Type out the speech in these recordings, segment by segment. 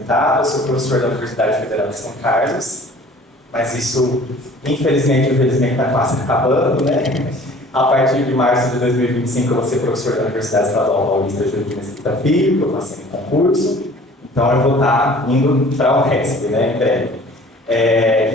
apresentar, eu sou professor da Universidade Federal de São Carlos, mas isso, infelizmente, está quase acabando, né? A partir de março de 2025, eu vou ser professor da Universidade Estadual Paulista Júlio de Mesquita Filho, que eu passei no concurso, então eu vou estar indo para o Unesp, né, em breve.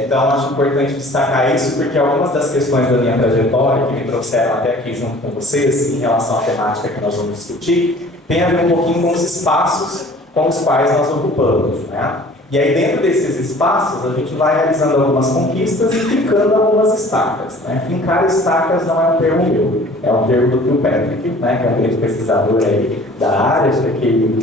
Então, acho importante destacar isso, porque algumas das questões da minha trajetória, que me trouxeram até aqui junto com vocês, em relação à temática que nós vamos discutir, tem a ver um pouquinho com os espaços com os quais nós ocupamos, né? E aí, dentro desses espaços, a gente vai realizando algumas conquistas e fincando algumas estacas, né? Fincar estacas não é um termo meu, é um termo do Phil Patrick, né? Que é um grande pesquisador aí da área, daquele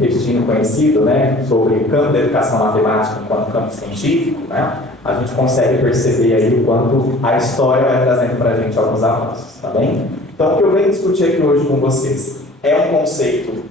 textinho conhecido, né? Sobre o campo da educação matemática enquanto campo científico, né? A gente consegue perceber aí o quanto a história vai trazendo para a gente alguns avanços, tá bem? Então, o que eu venho discutir aqui hoje com vocês é um conceito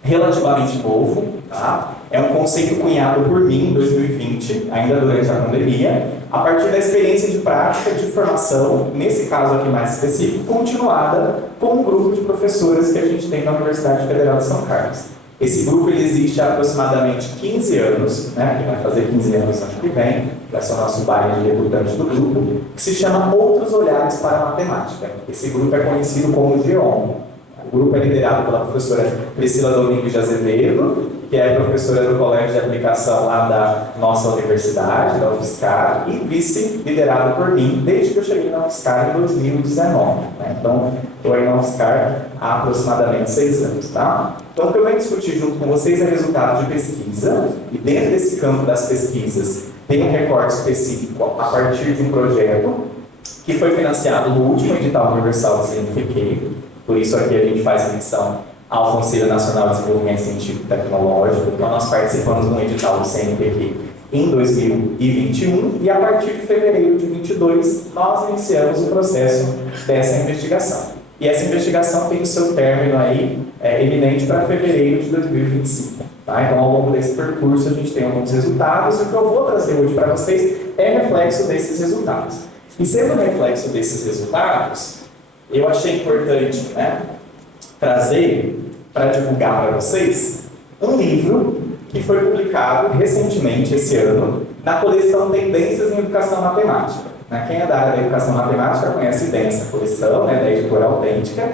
relativamente novo, tá? É um conceito cunhado por mim em 2020, ainda durante a pandemia, a partir da experiência de prática de formação, nesse caso aqui mais específico, continuada com um grupo de professores que a gente tem na Universidade Federal de São Carlos. Esse grupo ele existe há aproximadamente 15 anos, né? Que vai fazer 15 anos ano que vem, vai ser o nosso baile de debutantes do grupo, que se chama Outros Olhares para a Matemática. Esse grupo é conhecido como GEOM. O grupo é liderado pela professora Priscila Domingues de Azevedo, que é professora do Colégio de Aplicação lá da nossa universidade, da UFSCar, e vice-liderado por mim, desde que eu cheguei na UFSCar em 2019. Né? Então, estou aí na UFSCar há aproximadamente 6 anos. Tá? Então, o que eu venho discutir junto com vocês é resultado de pesquisa, e dentro desse campo das pesquisas tem um recorte específico a partir de um projeto que foi financiado no último edital universal do CNPq. Por isso aqui a gente faz menção ao Conselho Nacional de Desenvolvimento Científico e Tecnológico. Então nós participamos do edital do CNPq em 2021 e a partir de fevereiro de 2022 nós iniciamos o processo dessa investigação. E essa investigação tem o seu término aí eminente para fevereiro de 2025. Tá? Então ao longo desse percurso a gente tem alguns resultados e o que eu vou trazer hoje para vocês é reflexo desses resultados. E sendo reflexo desses resultados, eu achei importante, né, trazer para divulgar para vocês um livro que foi publicado recentemente, esse ano, na coleção Tendências em Educação Matemática. Quem é da área da educação matemática conhece bem essa coleção, né, da editora Autêntica.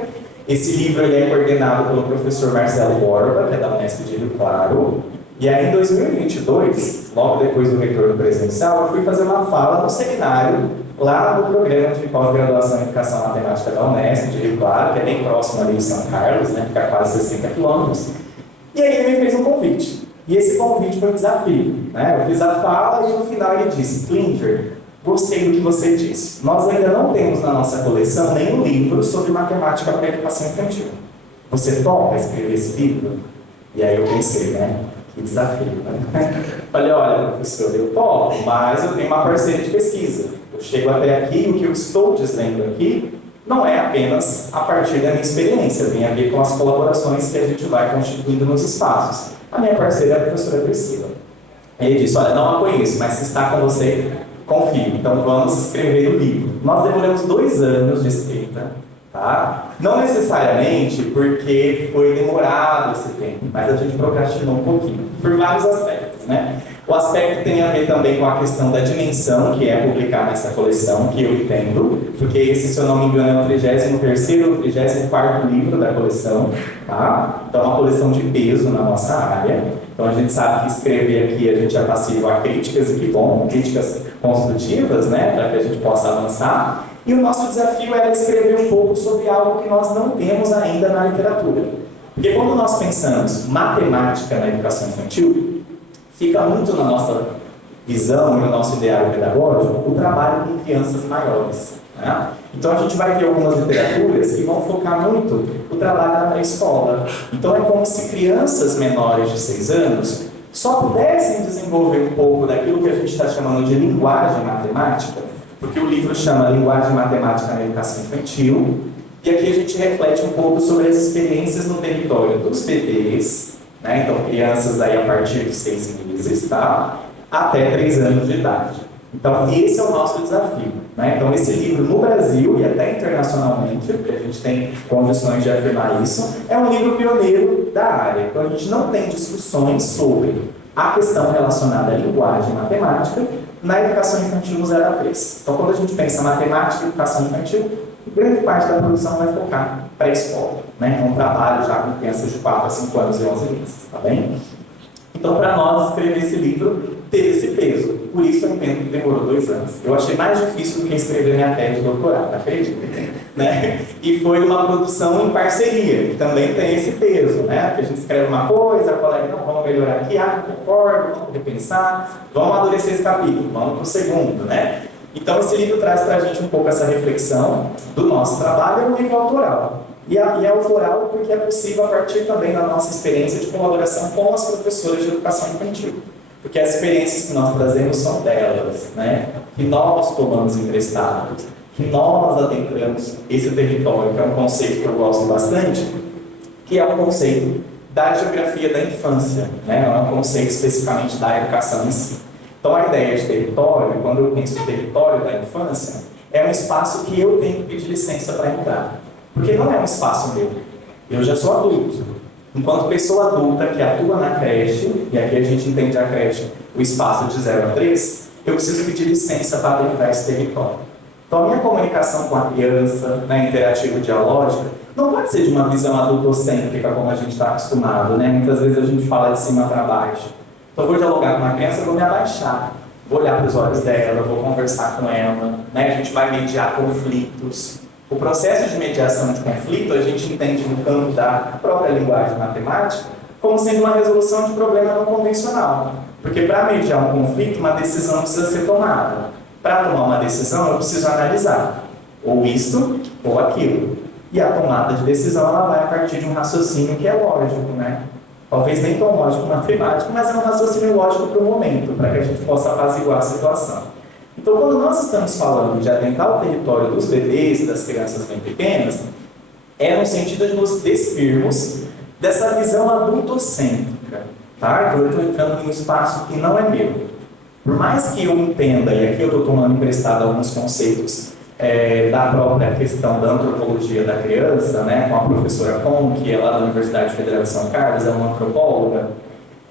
Esse livro ele é coordenado pelo professor Marcelo Borba, que é da Unesp de Rio Claro. E aí, em 2022, logo depois do retorno presencial, eu fui fazer uma fala no seminário lá no programa de pós-graduação em Educação Matemática da Unesp de Rio Claro, que é bem próximo ali de São Carlos, né, fica a quase 60 quilômetros. E aí ele me fez um convite. E esse convite foi um desafio. Né? Eu fiz a fala e no final ele disse: Klinger, gostei do que você disse. Nós ainda não temos na nossa coleção nenhum livro sobre matemática para a educação infantil. Você topa escrever esse livro? E aí eu pensei, né? Que desafio, né? Falei, olha, professor, eu topo, mas eu tenho uma parceria de pesquisa. Eu chego até aqui e o que eu estou dizendo aqui não é apenas a partir da minha experiência, tem a ver com as colaborações que a gente vai constituindo nos espaços. A minha parceira é a professora Priscila. Ele disse, olha, não a conheço, mas se está com você, confio. Então vamos escrever o livro. Nós demoramos 2 anos de escrita. Tá? Não necessariamente porque foi demorado esse tempo, mas a gente procrastinou um pouquinho, por vários aspectos, né? O aspecto tem a ver também com a questão da dimensão que é publicar nessa coleção, que eu entendo, porque esse, se eu não me engano, é o 33º ou 34º livro da coleção, tá? Então é uma coleção de peso na nossa área. Então a gente sabe que escrever aqui a gente é passivo a críticas, e que bom, críticas construtivas, né, para que a gente possa avançar. E o nosso desafio era escrever um pouco sobre algo que nós não temos ainda na literatura. Porque quando nós pensamos matemática na educação infantil, fica muito na nossa visão e no nosso ideário pedagógico o trabalho com crianças maiores. Né? Então a gente vai ter algumas literaturas que vão focar muito o trabalho na pré-escola. Então é como se crianças menores de 6 anos só pudessem desenvolver um pouco daquilo que a gente está chamando de linguagem matemática, porque o livro chama Linguagem Matemática na Educação Infantil, e aqui a gente reflete um pouco sobre as experiências no território dos bebês, né? Então crianças aí a partir de 6 meses, tá? Até 3 anos de idade. Então esse é o nosso desafio, né? Então esse livro no Brasil e até internacionalmente, porque a gente tem condições de afirmar isso, é um livro pioneiro da área. Então a gente não tem discussões sobre a questão relacionada à linguagem e matemática na educação infantil do 0 a 3. Então, quando a gente pensa em matemática e educação infantil, grande parte da produção vai focar para a escola, né? Então, trabalho já com crianças de 4 a 5 anos e 11 meses, tá bem? Então, para nós, escrever esse livro teve esse peso. Por isso, eu entendo que demorou 2 anos. Eu achei mais difícil do que escrever minha tese de doutorado, acredita? Né? E foi uma produção em parceria, que também tem esse peso, né? Porque a gente escreve uma coisa, a colega, não, vamos melhorar aqui, concordo, vamos repensar, vamos amadurecer esse capítulo, vamos para o segundo, né? Então, esse livro traz para a gente um pouco essa reflexão do nosso trabalho no nível autoral. E é autoral porque é possível a partir também da nossa experiência de colaboração com as professoras de educação infantil. Porque as experiências que nós trazemos são delas, né? Que nós tomamos emprestados, que nós adentramos esse território, que é um conceito que eu gosto bastante, que é um conceito da geografia da infância, né? Não é um conceito especificamente da educação em si. Então, a ideia de território, quando eu penso em território da infância, é um espaço que eu tenho que pedir licença para entrar. Porque não é um espaço meu. Eu já sou adulto. Enquanto pessoa adulta que atua na creche, e aqui a gente entende a creche, o espaço de 0 a 3, eu preciso pedir licença para adentrar esse território. Então, a minha comunicação com a criança, na interativa dialógica, não pode ser de uma visão adultocêntrica, como a gente está acostumado, né? Muitas vezes a gente fala de cima para baixo. Então, eu vou dialogar com uma criança, eu vou me abaixar, vou olhar para os olhos dela, vou conversar com ela, né? A gente vai mediar conflitos. O processo de mediação de conflito, a gente entende no campo da própria linguagem matemática como sendo uma resolução de problema não convencional. Porque para mediar um conflito, uma decisão precisa ser tomada. Para tomar uma decisão, eu preciso analisar ou isto ou aquilo. E a tomada de decisão ela vai a partir de um raciocínio que é lógico, né? Talvez nem tão lógico matemático, mas é um raciocínio lógico para o momento, para que a gente possa apaziguar a situação. Então, quando nós estamos falando de adentrar o território dos bebês e das crianças bem pequenas, é no sentido de nos despirmos dessa visão adultocêntrica, tá? Então, eu estou entrando num espaço que não é meu. Por mais que eu entenda, e aqui eu estou tomando emprestado alguns conceitos da própria questão da antropologia da criança, né, com a professora Con, que é lá da Universidade Federal de São Carlos, é uma antropóloga,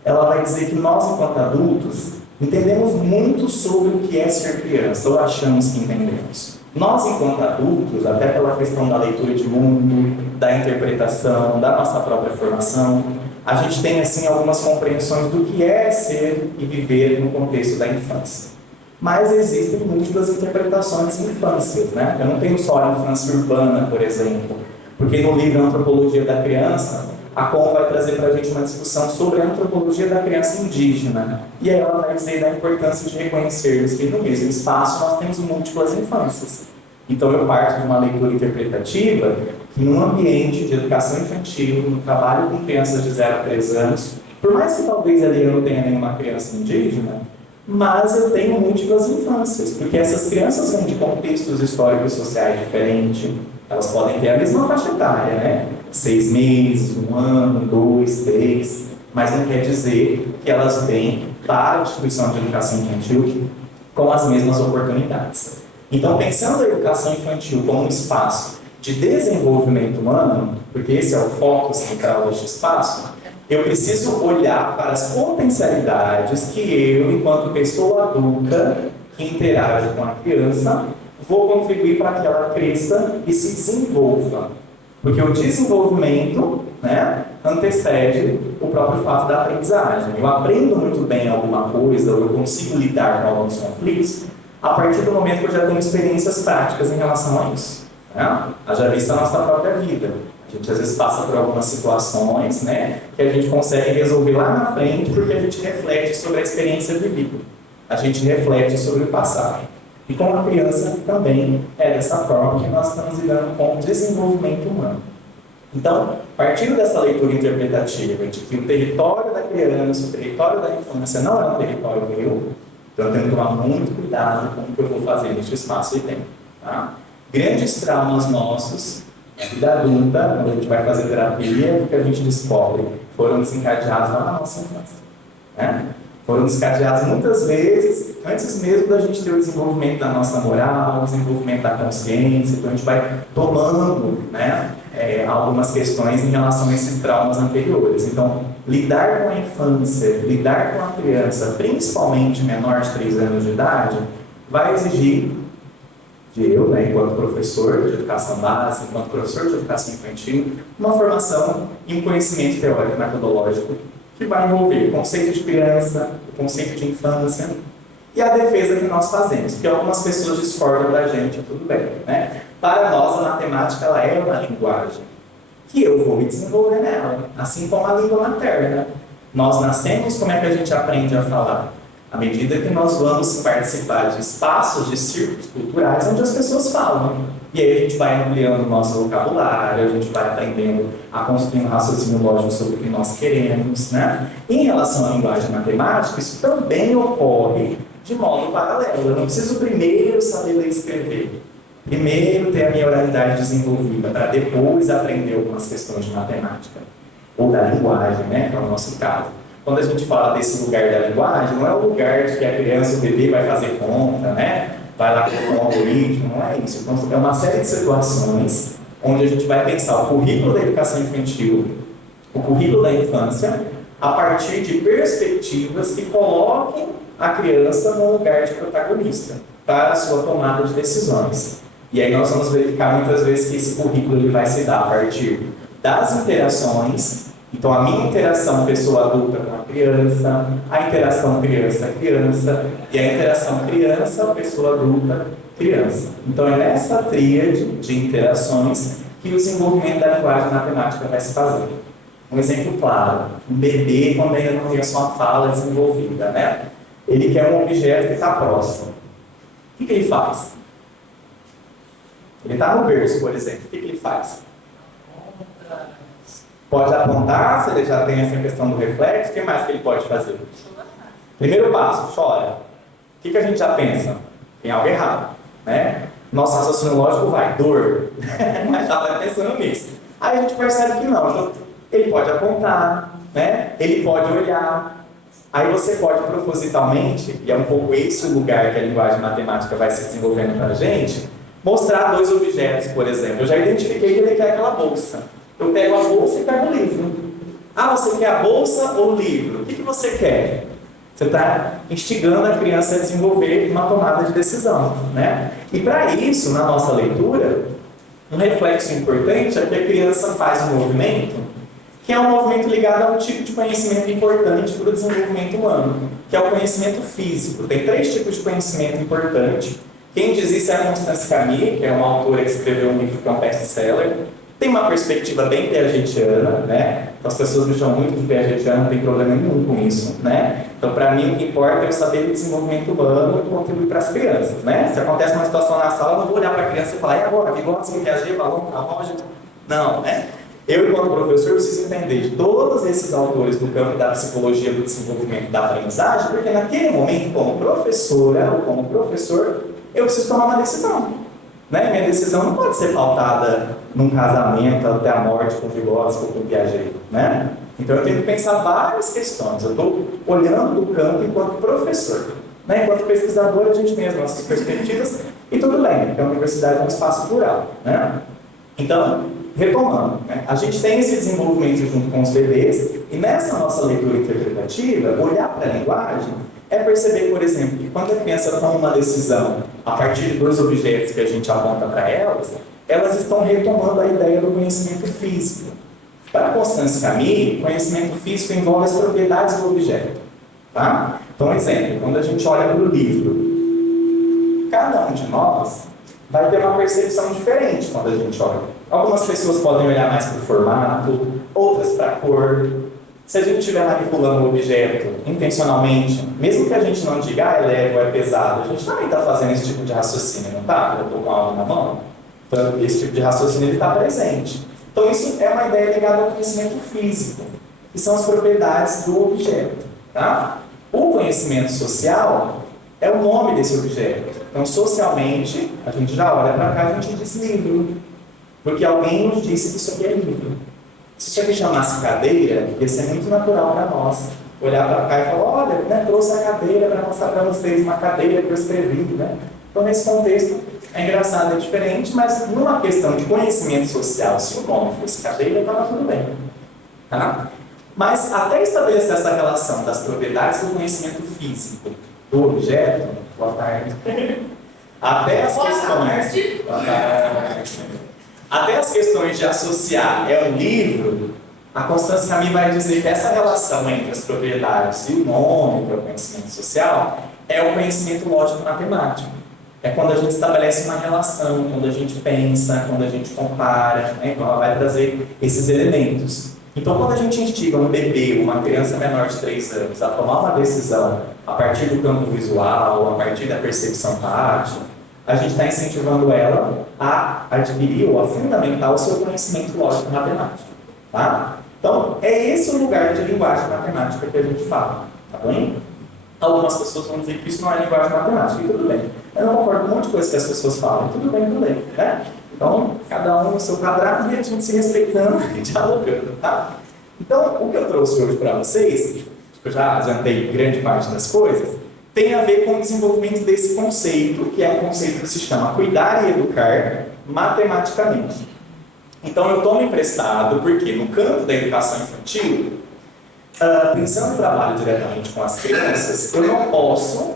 ela vai dizer que nós, enquanto adultos, entendemos muito sobre o que é ser criança, ou achamos que entendemos. Nós, enquanto adultos, até pela questão da leitura de mundo, da interpretação, da nossa própria formação, a gente tem, assim, algumas compreensões do que é ser e viver no contexto da infância. Mas existem múltiplas interpretações de infâncias, né? Eu não tenho só a infância urbana, por exemplo, porque no livro Antropologia da Criança, a Com vai trazer para a gente uma discussão sobre a antropologia da criança indígena. E aí ela vai dizer da importância de reconhecermos que no mesmo espaço nós temos múltiplas infâncias. Então eu parto de uma leitura interpretativa que num ambiente de educação infantil, no trabalho com crianças de 0 a 3 anos, por mais que talvez ali eu não tenha nenhuma criança indígena, mas eu tenho múltiplas infâncias, porque essas crianças vêm de contextos históricos e sociais diferentes, elas podem ter a mesma faixa etária, né? 6 meses, 1 ano, 2, 3, mas não quer dizer que elas vêm para a instituição de educação infantil com as mesmas oportunidades. Então, pensando a educação infantil como um espaço de desenvolvimento humano, porque esse é o foco central deste espaço, eu preciso olhar para as potencialidades que eu, enquanto pessoa adulta que interage com a criança, vou contribuir para que ela cresça e se desenvolva. Porque o desenvolvimento, né, antecede o próprio fato da aprendizagem. Eu aprendo muito bem alguma coisa, ou eu consigo lidar com alguns conflitos, a partir do momento que eu já tenho experiências práticas em relação a isso. Né? Haja vista a nossa própria vida. A gente às vezes passa por algumas situações, né, que a gente consegue resolver lá na frente porque a gente reflete sobre a experiência vivida. A gente reflete sobre o passado. E com a criança também é dessa forma que nós estamos lidando com o desenvolvimento humano. Então, partindo dessa leitura interpretativa de que o território da criança, o território da infância não é um território meu, então eu tenho que tomar muito cuidado com o que eu vou fazer neste espaço e tempo. Tá? Grandes traumas nossos, na vida adulta, quando a gente vai fazer terapia, o que a gente descobre foram desencadeados lá na nossa infância. Né? Foram desencadeados muitas vezes antes mesmo da gente ter o desenvolvimento da nossa moral, o desenvolvimento da consciência. Então a gente vai tomando, né, algumas questões em relação a esses traumas anteriores. Então, lidar com a infância, lidar com a criança, principalmente menor de 3 anos de idade, vai exigir de eu, né, enquanto professor de educação básica, enquanto professor de educação infantil, uma formação e um conhecimento teórico metodológico que vai envolver o conceito de criança, o conceito de infância e a defesa que nós fazemos, porque algumas pessoas discordam da gente, tudo bem, né? Para nós, a matemática ela é uma linguagem que eu vou me desenvolver nela, assim como a língua materna. Nós nascemos, como é que a gente aprende a falar? À medida que nós vamos participar de espaços, de círculos culturais onde as pessoas falam. E aí a gente vai ampliando o nosso vocabulário, a gente vai aprendendo a construir um raciocínio lógico sobre o que nós queremos, né? Em relação à linguagem matemática, isso também ocorre de modo paralelo. Eu não preciso primeiro saber ler e escrever. Primeiro ter a minha oralidade desenvolvida, para depois aprender algumas questões de matemática. Ou da linguagem, né? Que é o nosso caso. Quando a gente fala desse lugar da linguagem, não é o lugar de que a criança, o bebê vai fazer conta, né? Vai lá com o algoritmo, não é isso. Então, é uma série de situações onde a gente vai pensar o currículo da educação infantil, o currículo da infância, a partir de perspectivas que coloquem a criança no lugar de protagonista para a sua tomada de decisões. E aí nós vamos verificar muitas vezes que esse currículo ele vai se dar a partir das interações. Então, a minha interação pessoa adulta com a criança, a interação criança-criança e a interação criança-pessoa adulta-criança. Então, é nessa tríade de interações que o desenvolvimento da linguagem matemática vai se fazer. Um exemplo claro, um bebê, quando ainda não tem a sua fala desenvolvida, né? Ele quer um objeto que está próximo. O que ele faz? Ele está no berço, por exemplo. O que ele faz? Pode apontar, se ele já tem essa questão do reflexo, o que mais que ele pode fazer? Primeiro passo, chora. O que a gente já pensa? Tem algo errado, né? Nosso raciocínio lógico vai, dor, mas já vai pensando nisso. Aí a gente percebe que não, então, ele pode apontar, né? Ele pode olhar. Aí você pode propositalmente, e é um pouco esse o lugar que a linguagem matemática vai se desenvolvendo para a gente, mostrar 2 objetos, por exemplo. Eu já identifiquei que ele quer aquela bolsa. Eu pego a bolsa e pego o livro. Ah, você quer a bolsa ou o livro? O que você quer? Você está instigando a criança a desenvolver uma tomada de decisão, né? E para isso, na nossa leitura, um reflexo importante é que a criança faz um movimento que é um movimento ligado a um tipo de conhecimento importante para o desenvolvimento humano, que é o conhecimento físico. Tem 3 tipos de conhecimento importante. Quem diz isso é a Constance Camille, que é uma autora que escreveu um livro que é um best-seller. Tem uma perspectiva bem piagetiana, né? Então, as pessoas me chamam muito de piagetiano, não tem problema nenhum com isso, né? Então, para mim, o que importa é eu saber o desenvolvimento humano e contribuir para as crianças, né? Se acontece uma situação na sala, eu não vou olhar para a criança e falar, e agora, Vygotsky, Piaget, balão, carruagem? Não, né? Eu, enquanto professor, preciso entender de todos esses autores do campo da psicologia do desenvolvimento da aprendizagem, porque naquele momento, como professora ou como professor, eu preciso tomar uma decisão. Né? Minha decisão não pode ser pautada num casamento até a morte com Vygotsky ou com Piaget, né? Então eu tenho que pensar várias questões. Eu estou olhando do campo enquanto professor, né? Enquanto pesquisador a gente tem as nossas perspectivas e tudo bem, porque a universidade é um espaço plural, né? Então, retomando, né? A gente tem esse desenvolvimento junto com os bebês e nessa nossa leitura interpretativa, olhar para a linguagem é perceber, por exemplo, que quando a criança toma uma decisão a partir de 2 objetos que a gente aponta para elas, elas estão retomando a ideia do conhecimento físico. Para Constance Camille, conhecimento físico envolve as propriedades do objeto. Tá? Então, exemplo, quando a gente olha para o livro, cada um de nós vai ter uma percepção diferente quando a gente olha. Algumas pessoas podem olhar mais para o formato, outras para a cor. Se a gente estiver manipulando o objeto intencionalmente, mesmo que a gente não diga, é leve ou é pesado, a gente também está fazendo esse tipo de raciocínio, não está? Quando eu estou com algo na mão. Então, esse tipo de raciocínio está presente. Então, isso é uma ideia ligada ao conhecimento físico, que são as propriedades do objeto. Tá? O conhecimento social é o nome desse objeto. Então, socialmente, a gente já olha para cá e a gente diz livro, porque alguém nos disse que isso aqui é livro. Se isso aqui chamasse cadeira, ia ser muito natural para nós olhar para cá e falar, olha, né, trouxe a cadeira para a nossa mostrar para vocês uma cadeia que eu escrevi, né? Então, nesse contexto, é engraçado, é diferente, mas numa questão de conhecimento social, se o nome fosse cadeia, estava tudo bem. Tá? Mas até estabelecer essa relação das propriedades do conhecimento físico do objeto, boa tarde, até as questões... Boa tarde. Até as questões de associar é um livro, a Constance Camus vai dizer que essa relação entre as propriedades e o nome, que é o conhecimento social, é o conhecimento lógico-matemático. É quando a gente estabelece uma relação, quando a gente pensa, quando a gente compara, né? Então ela vai trazer esses elementos. Então quando a gente instiga um bebê, uma criança menor de 3 anos, a tomar uma decisão a partir do campo visual, a partir da percepção tátil, a gente está incentivando ela a adquirir ou a fundamentar o seu conhecimento lógico-matemático. Tá? Então, é esse o lugar de linguagem matemática que a gente fala. Tá bem? Algumas pessoas vão dizer que isso não é linguagem matemática, e tudo bem. Eu não concordo com um monte de coisa que as pessoas falam, tudo bem, né? Então, cada um no seu quadrado e a gente se respeitando e dialogando, tá? Então, o que eu trouxe hoje para vocês, eu já adiantei grande parte das coisas, tem a ver com o desenvolvimento desse conceito, que é um conceito que se chama cuidar e educar matematicamente. Então, eu tomo emprestado porque no campo da educação infantil, pensando em trabalho diretamente com as crianças, eu não posso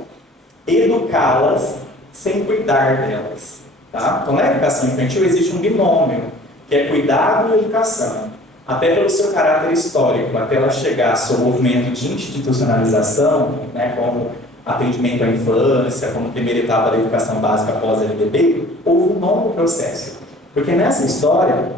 educá-las sem cuidar delas. Tá? Então, na educação infantil existe um binômio, que é cuidado e educação. Até pelo seu caráter histórico, até ela chegar ao seu movimento de institucionalização, né, como atendimento à infância, como primeira etapa da educação básica pós-LDB, houve um longo processo. Porque nessa história,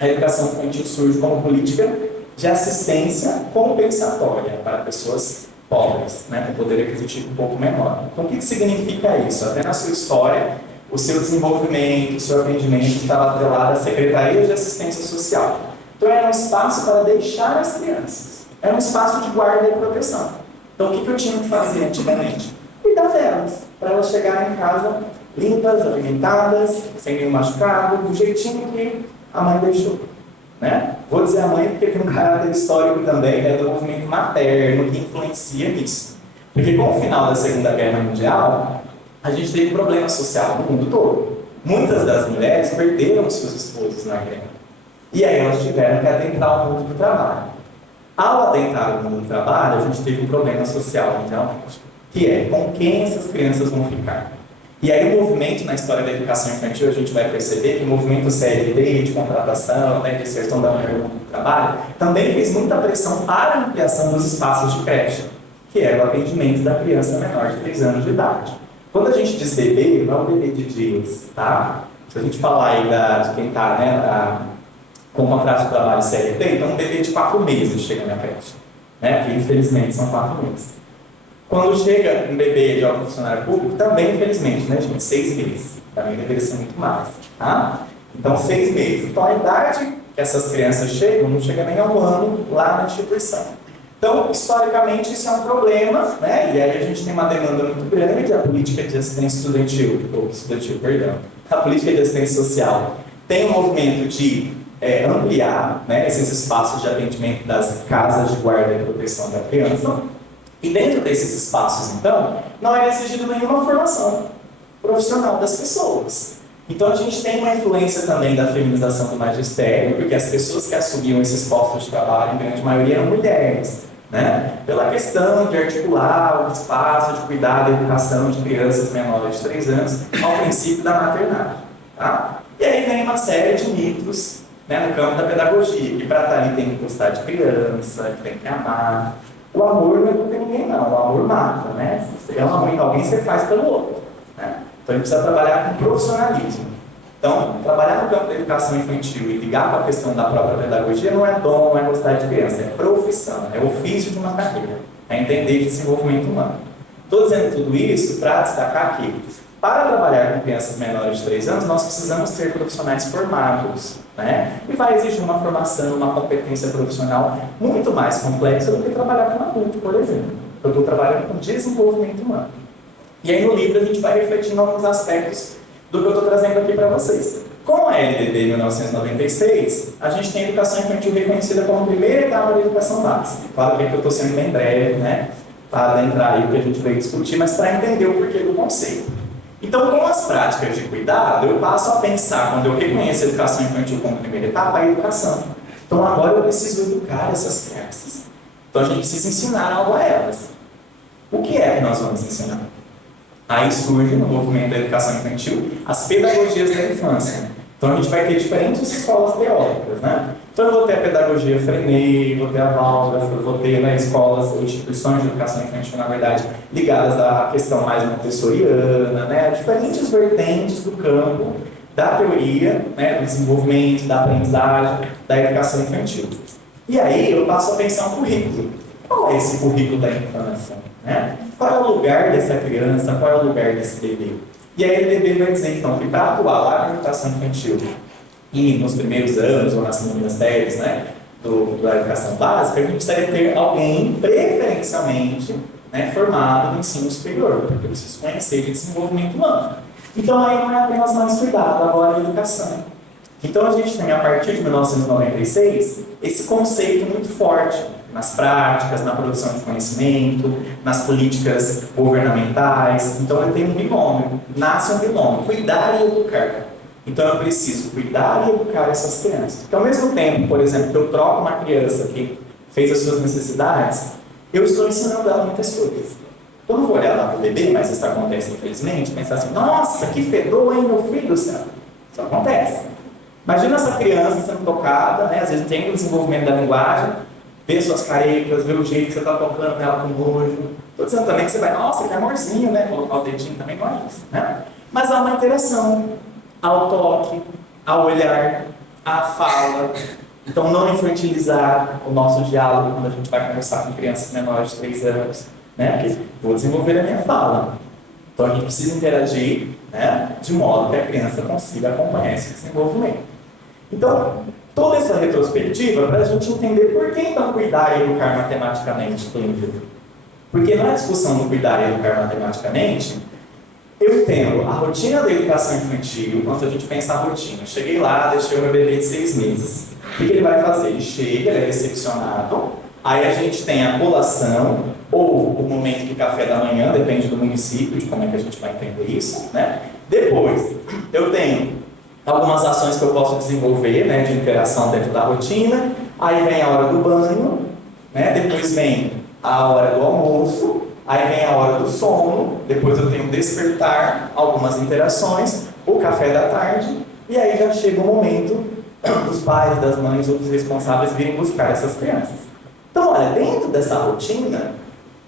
a educação infantil surge como política de assistência compensatória para pessoas pobres, né, com poder aquisitivo um pouco menor. Então, o que significa isso? Até na sua história, o seu desenvolvimento, o seu atendimento estava atrelado à Secretaria de Assistência Social. Então, era um espaço para deixar as crianças. Era um espaço de guarda e proteção. Então, o que eu tinha que fazer antigamente? Cuidar delas, para elas chegarem em casa limpas, alimentadas, sem nenhum machucado, do jeitinho que a mãe deixou. Né? Vou dizer a mãe porque tem um caráter histórico também, né, do movimento materno que influencia nisso. Porque com o final da Segunda Guerra Mundial, a gente teve um problema social no mundo todo. Muitas das mulheres perderam seus esposos na guerra. E aí elas tiveram que adentrar o mundo do trabalho. Ao adentrar o mundo do trabalho, a gente teve um problema social mundialmente, que é com quem essas crianças vão ficar. E aí o movimento na história da educação infantil, a gente vai perceber que o movimento CLT, de contratação, né, de inserção da mulher no mundo do trabalho, também fez muita pressão para a ampliação dos espaços de creche, que era o atendimento da criança menor de 3 anos de idade. Quando a gente diz bebê, não é um bebê de dias, tá? Se a gente falar aí de quem está, né, com contrato de trabalho CLT, então um bebê de 4 meses chega na creche, né? Porque infelizmente são 4 meses. Quando chega um bebê de algum funcionário público, também infelizmente, né, gente? 6 meses. Também deveria ser muito mais, tá? Então 6 meses. Então a idade que essas crianças chegam não chega nem a um ano lá na instituição. Então, historicamente, isso é um problema, né? E aí a gente tem uma demanda muito grande, a política de assistência estudantil, a política de assistência social tem um movimento de ampliar, né, esses espaços de atendimento das casas de guarda e proteção da criança. E dentro desses espaços, então, não é exigido nenhuma formação profissional das pessoas. Então a gente tem uma influência também da feminização do magistério, porque as pessoas que assumiam esses postos de trabalho, em grande maioria, eram mulheres. Né? Pela questão de articular o espaço de cuidado e educação de crianças menores de 3 anos ao princípio da maternidade. Tá? E aí vem uma série de mitos, né, no campo da pedagogia, que para estar ali tem que gostar de criança, que tem que amar. O amor não educa ninguém não, o amor mata. Né? Se você ama muito alguém, você faz pelo outro. Né? Então a gente precisa trabalhar com profissionalismo. Então, trabalhar no campo da educação infantil e ligar com a questão da própria pedagogia não é dom, não é gostar de criança, é profissão, é ofício de uma carreira, é entender desenvolvimento humano. Estou dizendo tudo isso para destacar que, para trabalhar com crianças menores de 3 anos, nós precisamos ter profissionais formados, né? E vai exigir uma formação, uma competência profissional muito mais complexa do que trabalhar com adulto, por exemplo. Eu estou trabalhando com desenvolvimento humano. E aí no livro a gente vai refletindo alguns aspectos do que eu estou trazendo aqui para vocês. Com a LDB 1996, a gente tem a educação infantil reconhecida como primeira etapa da educação básica. Claro que aqui eu estou sendo bem breve, né? para adentrar aí o que a gente veio discutir, mas para entender o porquê do conceito. Então, com as práticas de cuidado, eu passo a pensar, quando eu reconheço a educação infantil como primeira etapa, a educação. Então, agora eu preciso educar essas crianças. Então, a gente precisa ensinar algo a elas. O que é que nós vamos ensinar? Aí surge, no movimento da educação infantil, as pedagogias da infância. Então, a gente vai ter diferentes escolas teóricas, né? Então, eu vou ter a pedagogia Freinet, vou ter a Waldorf, vou ter escolas, instituições de educação infantil, na verdade, ligadas à questão mais montessoriana, né? Diferentes vertentes do campo da teoria, né? Do desenvolvimento, da aprendizagem, da educação infantil. E aí, eu passo a pensar um currículo. Qual é esse currículo da infância? Né? Qual é o lugar dessa criança? Qual é o lugar desse bebê? E aí, o bebê vai dizer, então, que para atuar lá na educação infantil, e nos primeiros anos ou nas primeiras séries, né, da educação básica, a gente precisaria ter alguém, preferencialmente, né, formado no ensino superior, porque eu preciso conhecer de desenvolvimento humano. Então, aí não é apenas mais cuidado, agora é educação. Então, a gente tem, a partir de 1996, esse conceito muito forte nas práticas, na produção de conhecimento, nas políticas governamentais. Então, eu tenho um binômio, nasce um binômio, cuidar e educar. Então, eu preciso cuidar e educar essas crianças. Porque, ao mesmo tempo, por exemplo, que eu troco uma criança que fez as suas necessidades, eu estou ensinando ela muitas coisas. Eu não vou olhar lá para o bebê, mas isso acontece, infelizmente, pensar assim, nossa, que fedor, hein, meu filho do céu. Isso acontece. Imagina essa criança sendo tocada, né, às vezes tem o desenvolvimento da linguagem, ver suas carecas, ver o jeito que você está tocando nela com nojo. Estou dizendo também que você vai, nossa, que amorzinho, né, colocar o dedinho também não é isso, né? Mas há uma interação. Ao toque, ao olhar, à fala. Então, não infantilizar o nosso diálogo quando a gente vai conversar com crianças menores de 3 anos, né? Porque vou desenvolver a minha fala. Então, a gente precisa interagir, né, de modo que a criança consiga acompanhar esse desenvolvimento. Então, toda essa retrospectiva para a gente entender por que então cuidar e educar matematicamente, Clínio. Porque na discussão do cuidar e educar matematicamente, eu entendo a rotina da educação infantil, quando a gente pensa a rotina. Cheguei lá, deixei o meu bebê de 6 meses. O que ele vai fazer? Ele chega, ele é recepcionado, aí a gente tem a colação, ou o momento de café da manhã, depende do município, de como é que a gente vai entender isso, né? Depois, eu tenho algumas ações que eu posso desenvolver, né, de interação dentro da rotina, aí vem a hora do banho, né? Depois vem a hora do almoço, aí vem a hora do sono, depois eu tenho despertar, algumas interações, o café da tarde, e aí já chega o momento dos pais, das mães ou dos responsáveis virem buscar essas crianças. Então, olha, dentro dessa rotina,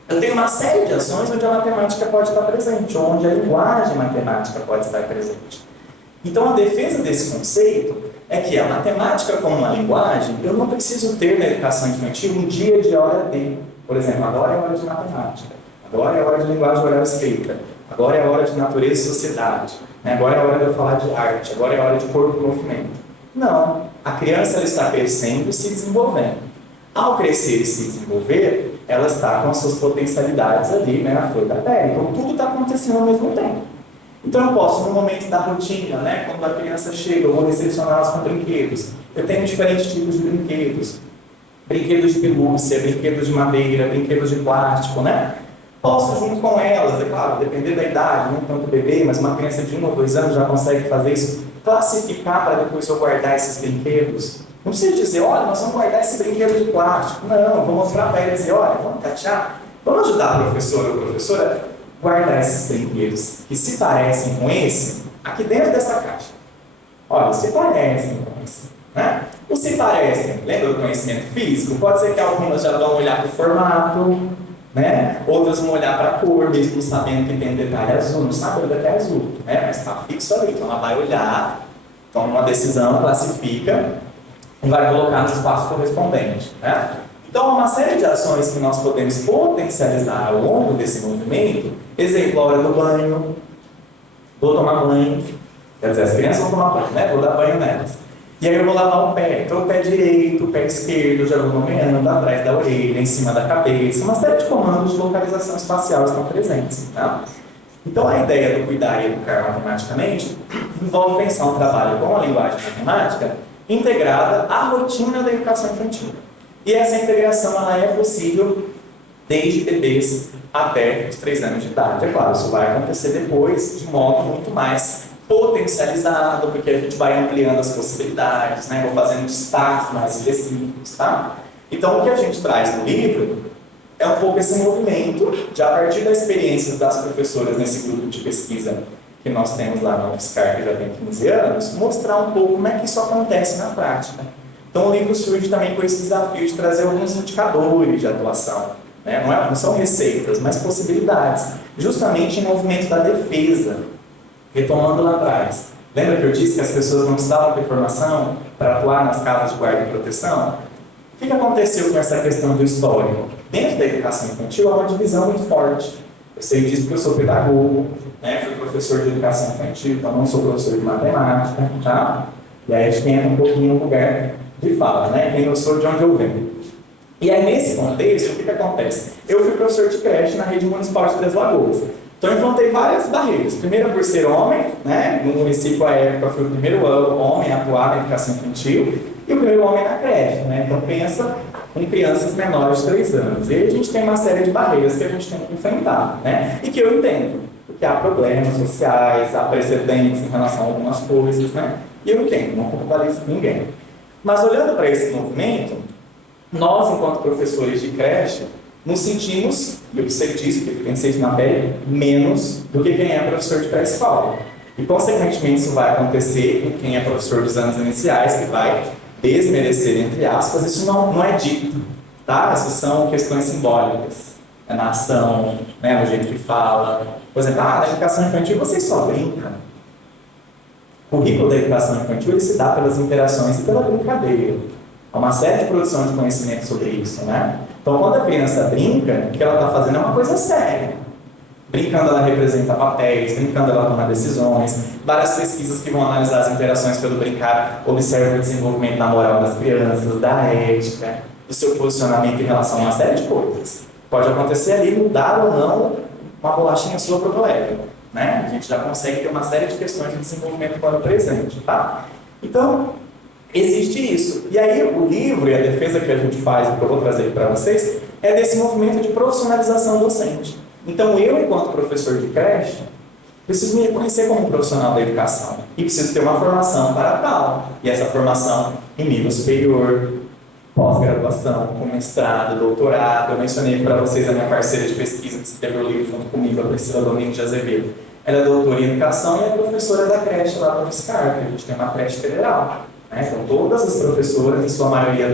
eu tenho uma série de ações onde a matemática pode estar presente, onde a linguagem matemática pode estar presente. Então, a defesa desse conceito é que a matemática como uma linguagem, eu não preciso ter na educação infantil um dia de hora de, por exemplo, agora é hora de matemática. Agora é a hora de linguagem oral escrita. Agora é a hora de natureza e sociedade. Agora é a hora de eu falar de arte. Agora é a hora de corpo e movimento. Não. A criança ela está crescendo e se desenvolvendo. Ao crescer e se desenvolver, ela está com as suas potencialidades ali, né, na flor da pele. Então, tudo está acontecendo ao mesmo tempo. Então, eu posso, no momento da rotina, né, quando a criança chega, eu vou recepcioná-las com brinquedos. Eu tenho diferentes tipos de brinquedos. Brinquedos de pelúcia, brinquedos de madeira, brinquedos de plástico, né? Posso, junto com elas, é claro, depender da idade, não tanto bebê, mas uma criança de 1 ou 2 anos já consegue fazer isso, classificar para depois eu guardar esses brinquedos. Não precisa dizer, olha, nós vamos guardar esse brinquedo de plástico. Não, vou mostrar para ele e dizer, olha, vamos tatear, vamos ajudar a professora ou a professora a guardar esses brinquedos que se parecem com esse, aqui dentro dessa caixa. Olha, se parecem com esse, né? Ou se parecem, lembra do conhecimento físico? Pode ser que algumas já vão olhar para o formato, né? Outras vão olhar para a cor, mesmo sabendo que tem um detalhe azul, não sabe onde é azul, né? Mas está fixo ali, então ela vai olhar, toma uma decisão, classifica e vai colocar no espaço correspondente, né? Então, há uma série de ações que nós podemos potencializar ao longo desse movimento. Exemplo, a hora do banho, vou tomar banho, quer dizer, as crianças vão tomar banho, né? Vou dar banho nelas. E aí eu vou lavar o pé, então o pé direito, o pé esquerdo, já vou nomeando, atrás da orelha, em cima da cabeça, uma série de comandos de localização espacial estão presentes. Tá? Então a ideia do cuidar e educar matematicamente envolve pensar um trabalho com a linguagem matemática integrada à rotina da educação infantil. E essa integração ela é possível desde bebês até os 3 anos de idade. É claro, isso vai acontecer depois de modo muito mais potencializado, porque a gente vai ampliando as possibilidades, né? Vou fazendo destaques mais específicos, tá? Então, o que a gente traz no livro é um pouco esse movimento de, a partir das experiências das professoras nesse grupo de pesquisa que nós temos lá na UFSCar, que já tem 15 anos, mostrar um pouco como é que isso acontece na prática. Então, o livro surge também com esse desafio de trazer alguns indicadores de atuação, né? Não são receitas, mas possibilidades, justamente em movimento da defesa. Retomando lá atrás, lembra que eu disse que as pessoas não precisavam ter formação para atuar nas casas de guarda e proteção? O que aconteceu com essa questão do histórico? Dentro da educação infantil há uma divisão muito forte. Eu sei disso porque eu sou pedagogo, né? Fui professor de educação infantil, então não sou professor de matemática, tá? E aí a gente entra um pouquinho no lugar de fala, né? Quem eu sou, de onde eu venho. E aí, nesse contexto, o que acontece? Eu fui professor de creche na rede municipal de Três Lagoas. Então, eu enfrentei várias barreiras. Primeiro, por ser homem, né? No município, à época, fui o primeiro homem a atuar na educação infantil e o primeiro homem na creche, né? Então, pensa em crianças menores de 3 anos. E aí a gente tem uma série de barreiras que a gente tem que enfrentar, né? E que eu entendo, porque há problemas sociais, há precedentes em relação a algumas coisas, né? E eu entendo, não culpabilizo ninguém. Mas, olhando para esse movimento, nós, enquanto professores de creche, nos sentimos, e eu sei disso, porque pensei isso na pele, menos do que quem é professor de pré-escola. E, consequentemente, isso vai acontecer com quem é professor dos anos iniciais, que vai desmerecer, entre aspas. Isso não é dito, tá? Essas são questões simbólicas. É na ação, né, no jeito que fala. Por exemplo, na educação infantil vocês só brincam. O currículo da educação infantil ele se dá pelas interações e pela brincadeira. Há uma série de produção de conhecimento sobre isso, né? Então, quando a criança brinca, o que ela está fazendo é uma coisa séria. Brincando, ela representa papéis, brincando, ela toma decisões. Várias pesquisas que vão analisar as interações pelo brincar observam o desenvolvimento da moral das crianças, da ética, do seu posicionamento em relação a uma série de coisas. Pode acontecer ali mudar ou não uma bolachinha sua para o colega, né? A gente já consegue ter uma série de questões de desenvolvimento para o presente, tá? Então, existe isso. E aí o livro e a defesa que a gente faz, que eu vou trazer para vocês, é desse movimento de profissionalização docente. Então eu, enquanto professor de creche, preciso me reconhecer como um profissional da educação e preciso ter uma formação para tal. E essa formação em nível superior, pós-graduação, com mestrado, doutorado. Eu mencionei para vocês a minha parceira de pesquisa que escreveu o livro junto comigo, a Priscila Domingos de Azevedo. Ela é doutora em educação e é professora da creche lá do UFSCar, que a gente tem uma creche federal. Então, todas as professoras, em sua maioria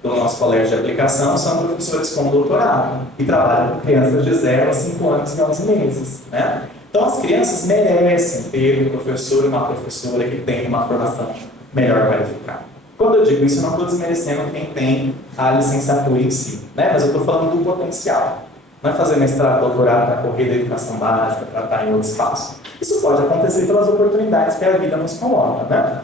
do nosso colégio de aplicação, são professoras com doutorado e trabalham com crianças de 0 a 5 anos e 11 meses. Né? Então, as crianças merecem ter um professor e uma professora que tenha uma formação melhor qualificada. Quando eu digo isso, eu não estou desmerecendo quem tem a licenciatura em si, né? Mas eu estou falando do potencial. Não é fazer mestrado, doutorado para correr da educação básica, para estar em outro espaço. Isso pode acontecer pelas oportunidades que a vida nos coloca, né?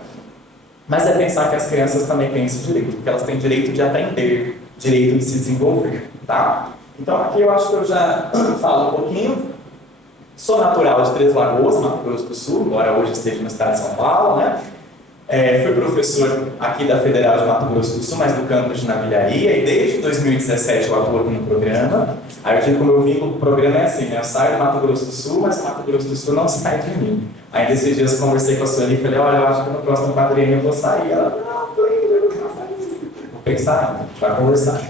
Mas é pensar que as crianças também têm esse direito, porque elas têm direito de aprender, direito de se desenvolver, tá? Então aqui eu acho que eu já falo um pouquinho. Sou natural de Três Lagoas, Mato Grosso do Sul, embora hoje esteja no estado de São Paulo, né? Fui professor aqui da Federal de Mato Grosso do Sul, mas no campus de Navilharia, e desde 2017 eu atuo aqui no programa. Aí eu digo que o meu vínculo com o programa é assim, né? Eu saio do Mato Grosso do Sul, mas o Mato Grosso do Sul não sai de mim. Aí desses dias eu conversei com a Sueli e falei, olha, eu acho que no próximo quadrinho eu vou sair. Ela, não, tô indo, eu não vou sair. Vou pensar, a gente vai conversar.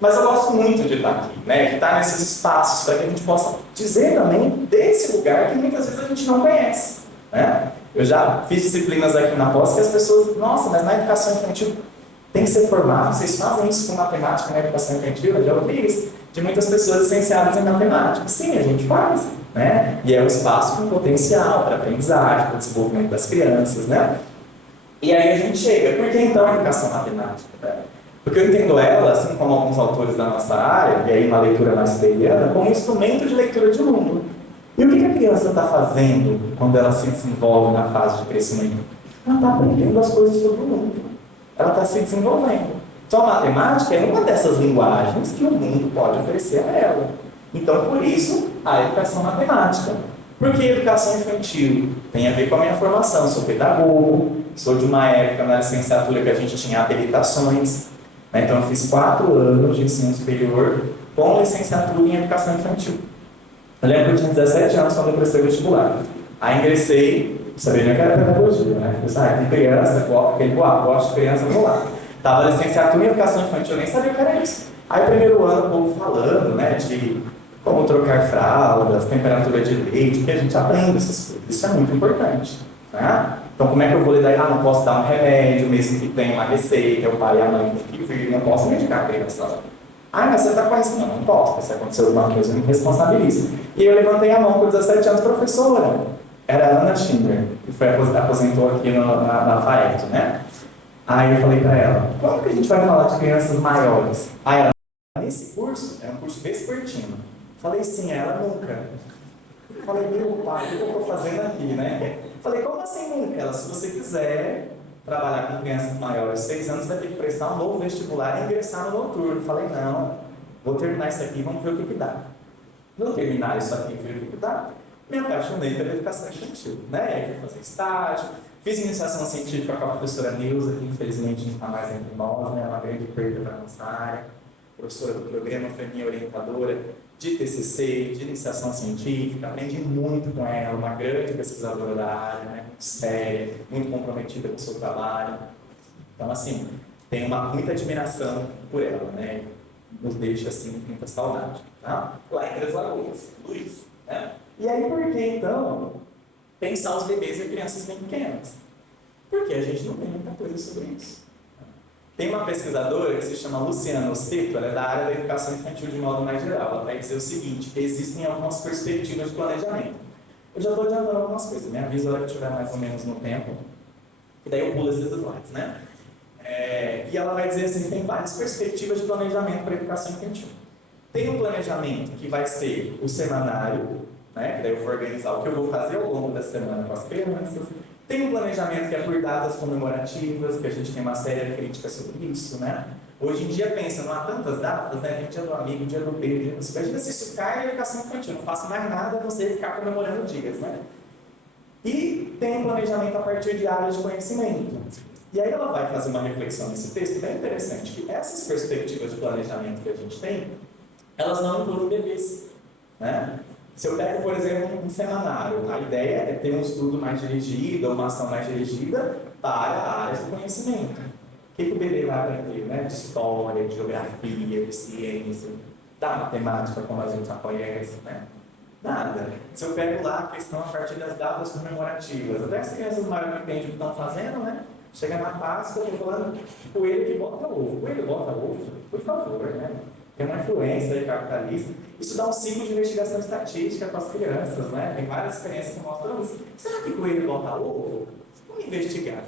Mas eu gosto muito de estar aqui, né? De estar nesses espaços, para que a gente possa dizer também desse lugar que muitas vezes a gente não conhece, né? Eu já fiz disciplinas aqui na pós que as pessoas, nossa, mas na educação infantil tem que ser formado, vocês fazem isso com matemática na educação infantil? Eu já ouvi isso de muitas pessoas licenciadas em matemática. Sim, a gente faz, né? E é um espaço com potencial para aprendizagem, para o desenvolvimento das crianças, né? E aí a gente chega, por que então a educação matemática? Né? Porque eu entendo ela, assim como alguns autores da nossa área, e aí uma leitura mais freiriana, como um instrumento de leitura de mundo. E o que a criança está fazendo quando ela se desenvolve na fase de crescimento? Ela está aprendendo as coisas sobre o mundo. Ela está se desenvolvendo. Então, a matemática é uma dessas linguagens que o mundo pode oferecer a ela. Então, por isso, a educação matemática. Porque a educação infantil tem a ver com a minha formação. Sou pedagogo, sou de uma época na licenciatura que a gente tinha habilitações. Então, eu fiz 4 anos de ensino superior com licenciatura em educação infantil. Eu lembro que eu tinha 17 anos quando eu prestei o vestibular. Aí ingressei, sabia nem que era pedagogia, né? Eu pensei, com criança, gosto de criança, vou lá. Tava licenciatura em educação infantil, eu nem sabia o que era isso. Aí primeiro ano o povo falando, né, de como trocar fraldas, temperatura de leite, porque a gente aprende essas coisas. Isso é muito importante, né? Então como é que eu vou lidar? Ah, não posso dar um remédio, mesmo que tenha uma receita, o pai e a mãe tem que vir, não posso medicar a criança. Ah, mas você está com isso? Não, não posso. Se acontecer alguma coisa, eu me responsabilizo. E eu levantei a mão com 17 anos, professora. Era a Ana Schindler, que aposentou aqui na FAET, né? Aí eu falei para ela, como que a gente vai falar de crianças maiores? Aí ela, nesse curso, é um curso vespertino. Falei, sim, ela nunca. Falei, meu pai, o que eu estou fazendo aqui, né? Falei, como assim nunca? Ela, se você quiser trabalhar com crianças maiores de 6 anos, vai ter que prestar um novo vestibular e ingressar no noturno. Falei, não, vou terminar isso aqui, vamos ver o que dá. Vou terminar isso aqui, ver o que dá. Me apaixonei pela educação infantil, né? Aí fui fazer estágio, fiz iniciação científica com a professora Neuza, que infelizmente não está mais entre nós, né? É uma grande perda para a nossa área. Professora do programa, foi minha orientadora de TCC, de iniciação científica, aprendi muito com ela, uma grande pesquisadora da área, né? Muito séria, muito comprometida com o seu trabalho. Então, assim, tenho muita admiração por ela, né? Nos deixa, assim, com muita saudade, tá? Lá em Três Lagoas, Luiz, né? E aí, por que, então, pensar os bebês e crianças bem pequenas? Porque a gente não tem muita coisa sobre isso. Tem uma pesquisadora que se chama Luciana Osteto, ela é da área da educação infantil de modo mais geral. Ela vai dizer o seguinte, que existem algumas perspectivas de planejamento. Eu já estou adiantando algumas coisas, me avisa a hora que estiver mais ou menos no tempo, que daí eu pulo esses slides, né? E ela vai dizer assim, que tem várias perspectivas de planejamento para a educação infantil. Tem um planejamento que vai ser o semanário, né? Que daí eu vou organizar o que eu vou fazer ao longo da semana com as crianças. Tem um planejamento que é por datas comemorativas, que a gente tem uma séria crítica sobre isso, né? Hoje em dia, pensa, não há tantas datas, né? Tem dia do amigo, dia do beijo, dia do... Imagina se isso cai na educação infantil, não faço mais nada a não ser ficar comemorando dias, né? E tem um planejamento a partir de áreas de conhecimento. E aí ela vai fazer uma reflexão nesse texto bem interessante, que essas perspectivas de planejamento que a gente tem, elas não incluem bebês, né? Se eu pego, por exemplo, um semanário, a ideia é ter um estudo mais dirigido, uma ação mais dirigida para áreas do conhecimento. O que o bebê vai aprender, né? De história, de geografia, de ciência, da matemática, como a gente já conhece, né? Nada. Se eu pego lá a questão a partir das datas comemorativas, até as crianças maiores não entendem o que estão fazendo, né? Chega na Páscoa, eu estou falando de coelho que bota ovo. Coelho bota ovo, por favor, né? Tem uma influência aí capitalista. Isso dá um ciclo de investigação estatística com as crianças, né? Tem várias experiências que mostram isso. Será que coelho bota ovo? Vamos investigar.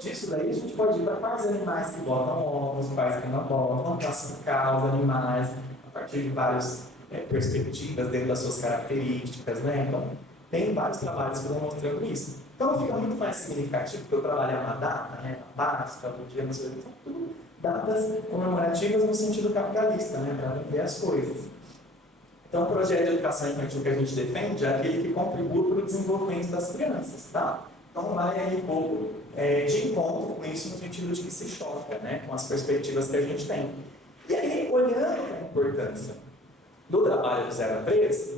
Disso daí a gente pode ir para quais animais que botam ovos, quais que não botam, vamos classificar os animais a partir de várias perspectivas dentro das suas características, né? Então, tem vários trabalhos que vão mostrando isso. Então fica muito mais significativo, porque eu trabalhar uma data, né? A Páscoa, o dia, não sei o que, tudo datas comemorativas no sentido capitalista, né? Para vender as coisas. Então, o projeto de educação infantil que a gente defende é aquele que contribui para o desenvolvimento das crianças, tá? Então, vai aí um pouco de encontro com isso, no sentido de que se choca, né? Com as perspectivas que a gente tem. E aí, olhando para a importância do trabalho do 0 a 3,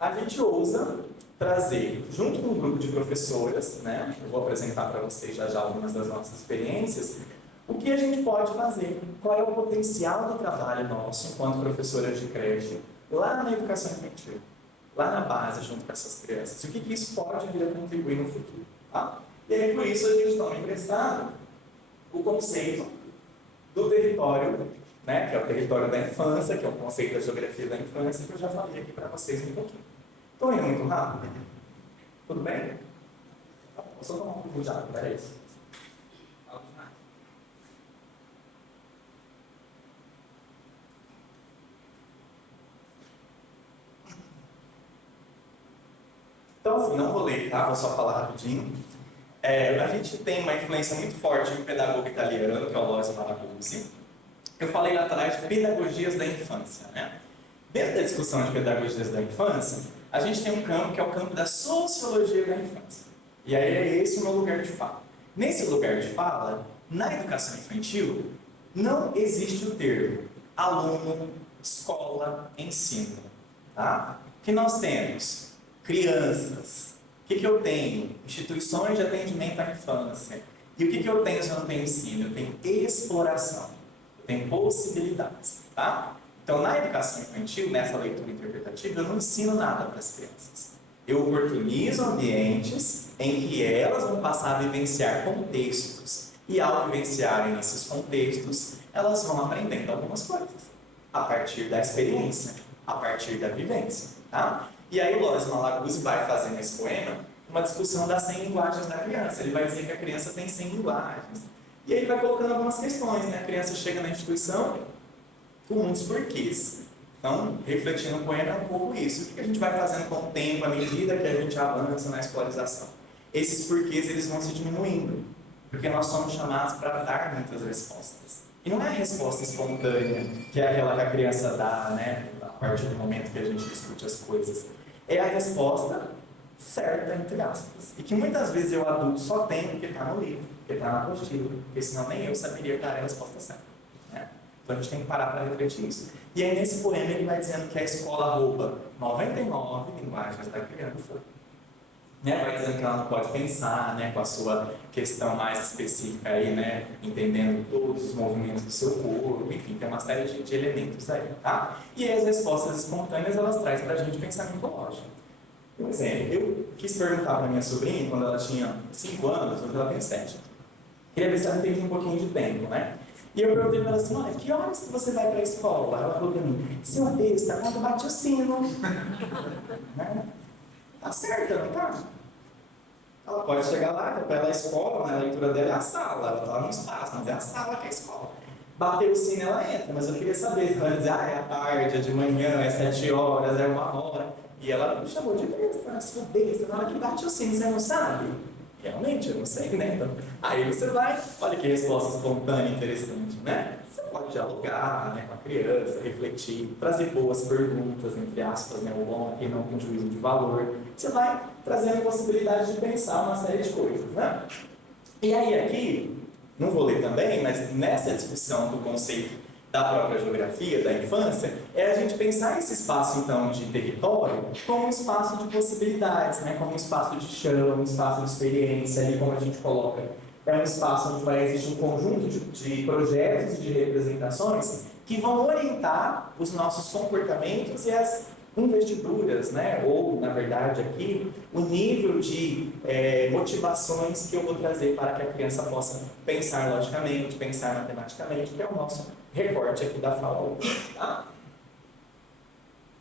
a gente ousa trazer, junto com um grupo de professoras, né? Eu vou apresentar para vocês já algumas das nossas experiências, o que a gente pode fazer, qual é o potencial do trabalho nosso enquanto professoras de creche, lá na educação infantil, lá na base, junto com essas crianças, e o que isso pode vir a contribuir no futuro. Tá? E aí, por isso, a gente toma emprestado o conceito do território, né, que é o território da infância, que é o conceito da geografia da infância, que eu já falei aqui para vocês um pouquinho. Estou indo muito rápido? Tudo bem? Vou só tomar um pouco de água, para isso. Então, assim, não vou ler, tá? Vou só falar rapidinho. A gente tem uma influência muito forte de um pedagogo italiano, que é o Lois Marabuzzi. Eu falei lá atrás de pedagogias da infância, né? Dentro da discussão de pedagogias da infância, a gente tem um campo que é o campo da sociologia da infância. E aí é esse o meu lugar de fala. Nesse lugar de fala, na educação infantil, não existe o termo aluno, escola, ensino. Tá? O que nós temos? Crianças. O que eu tenho? Instituições de atendimento à infância. E o que eu tenho se eu não tenho ensino? Eu tenho exploração. Eu tenho possibilidades. Tá? Então, na educação infantil, nessa leitura interpretativa, eu não ensino nada para as crianças. Eu oportunizo ambientes em que elas vão passar a vivenciar contextos. E ao vivenciarem esses contextos, elas vão aprendendo algumas coisas. A partir da experiência, a partir da vivência. Tá? E aí o Loris Malaguzzi vai fazer nesse poema uma discussão das 100 linguagens da criança. Ele vai dizer que a criança tem 100 linguagens. E aí ele vai colocando algumas questões. Né? A criança chega na instituição com muitos porquês. Então, refletindo no poema é um pouco isso. O que a gente vai fazendo com o tempo, à medida que a gente avança na escolarização? Esses porquês eles vão se diminuindo, porque nós somos chamados para dar muitas respostas. E não é a resposta espontânea, que é aquela que a criança dá, né, a partir do momento que a gente discute as coisas. É a resposta certa, entre aspas. E que muitas vezes eu, adulto, só tenho porque está no livro, porque está na apostila, porque senão nem eu saberia dar a resposta certa. Né? Então a gente tem que parar para refletir isso. E aí nesse poema ele vai dizendo que a escola rouba 99 linguagens da criança. Né? Vai dizendo que ela não pode pensar, né, com a sua questão mais específica aí, né, entendendo todos os movimentos do seu corpo, enfim, tem uma série de elementos aí, tá? E aí as respostas espontâneas elas trazem para a gente pensamento lógico. Por exemplo, eu quis perguntar para minha sobrinha, quando ela tinha 5 anos, hoje ela tem 7. Queria ver se ela entende um pouquinho de tempo, né? E eu perguntei para ela assim, olha, que horas que você vai para a escola? Ela falou para mim, seu besta, quando bate o sino. Né? Tá certa, não tá? Ela pode chegar lá, para ela a escola, né? A leitura dela é a sala, ela está no espaço, mas é a sala que é a escola. Bateu o sino, ela entra, mas eu queria saber se ela vai dizer, é à tarde, é de manhã, é 7 horas, é 1 hora. E ela me chamou de besta, sua besta, na hora que bate o sino, você não sabe? Realmente, eu não sei, né? Então, aí você vai, olha que resposta espontânea interessante, né? Você pode dialogar, né, com a criança, refletir, trazer boas perguntas, entre aspas, né, o bom aqui não com juízo de valor. Você vai trazendo possibilidade de pensar uma série de coisas, né? E aí aqui, não vou ler também, mas nessa discussão do conceito da própria geografia, da infância, é a gente pensar esse espaço, então, de território como um espaço de possibilidades, né? Como um espaço de chão, um espaço de experiência, ali como a gente coloca. É um espaço onde vai existir um conjunto de projetos e de representações que vão orientar os nossos comportamentos e as investiduras, né? Ou, na verdade, aqui, o nível de motivações que eu vou trazer para que a criança possa pensar logicamente, pensar matematicamente, que é o nosso recorte aqui da fala hoje, tá?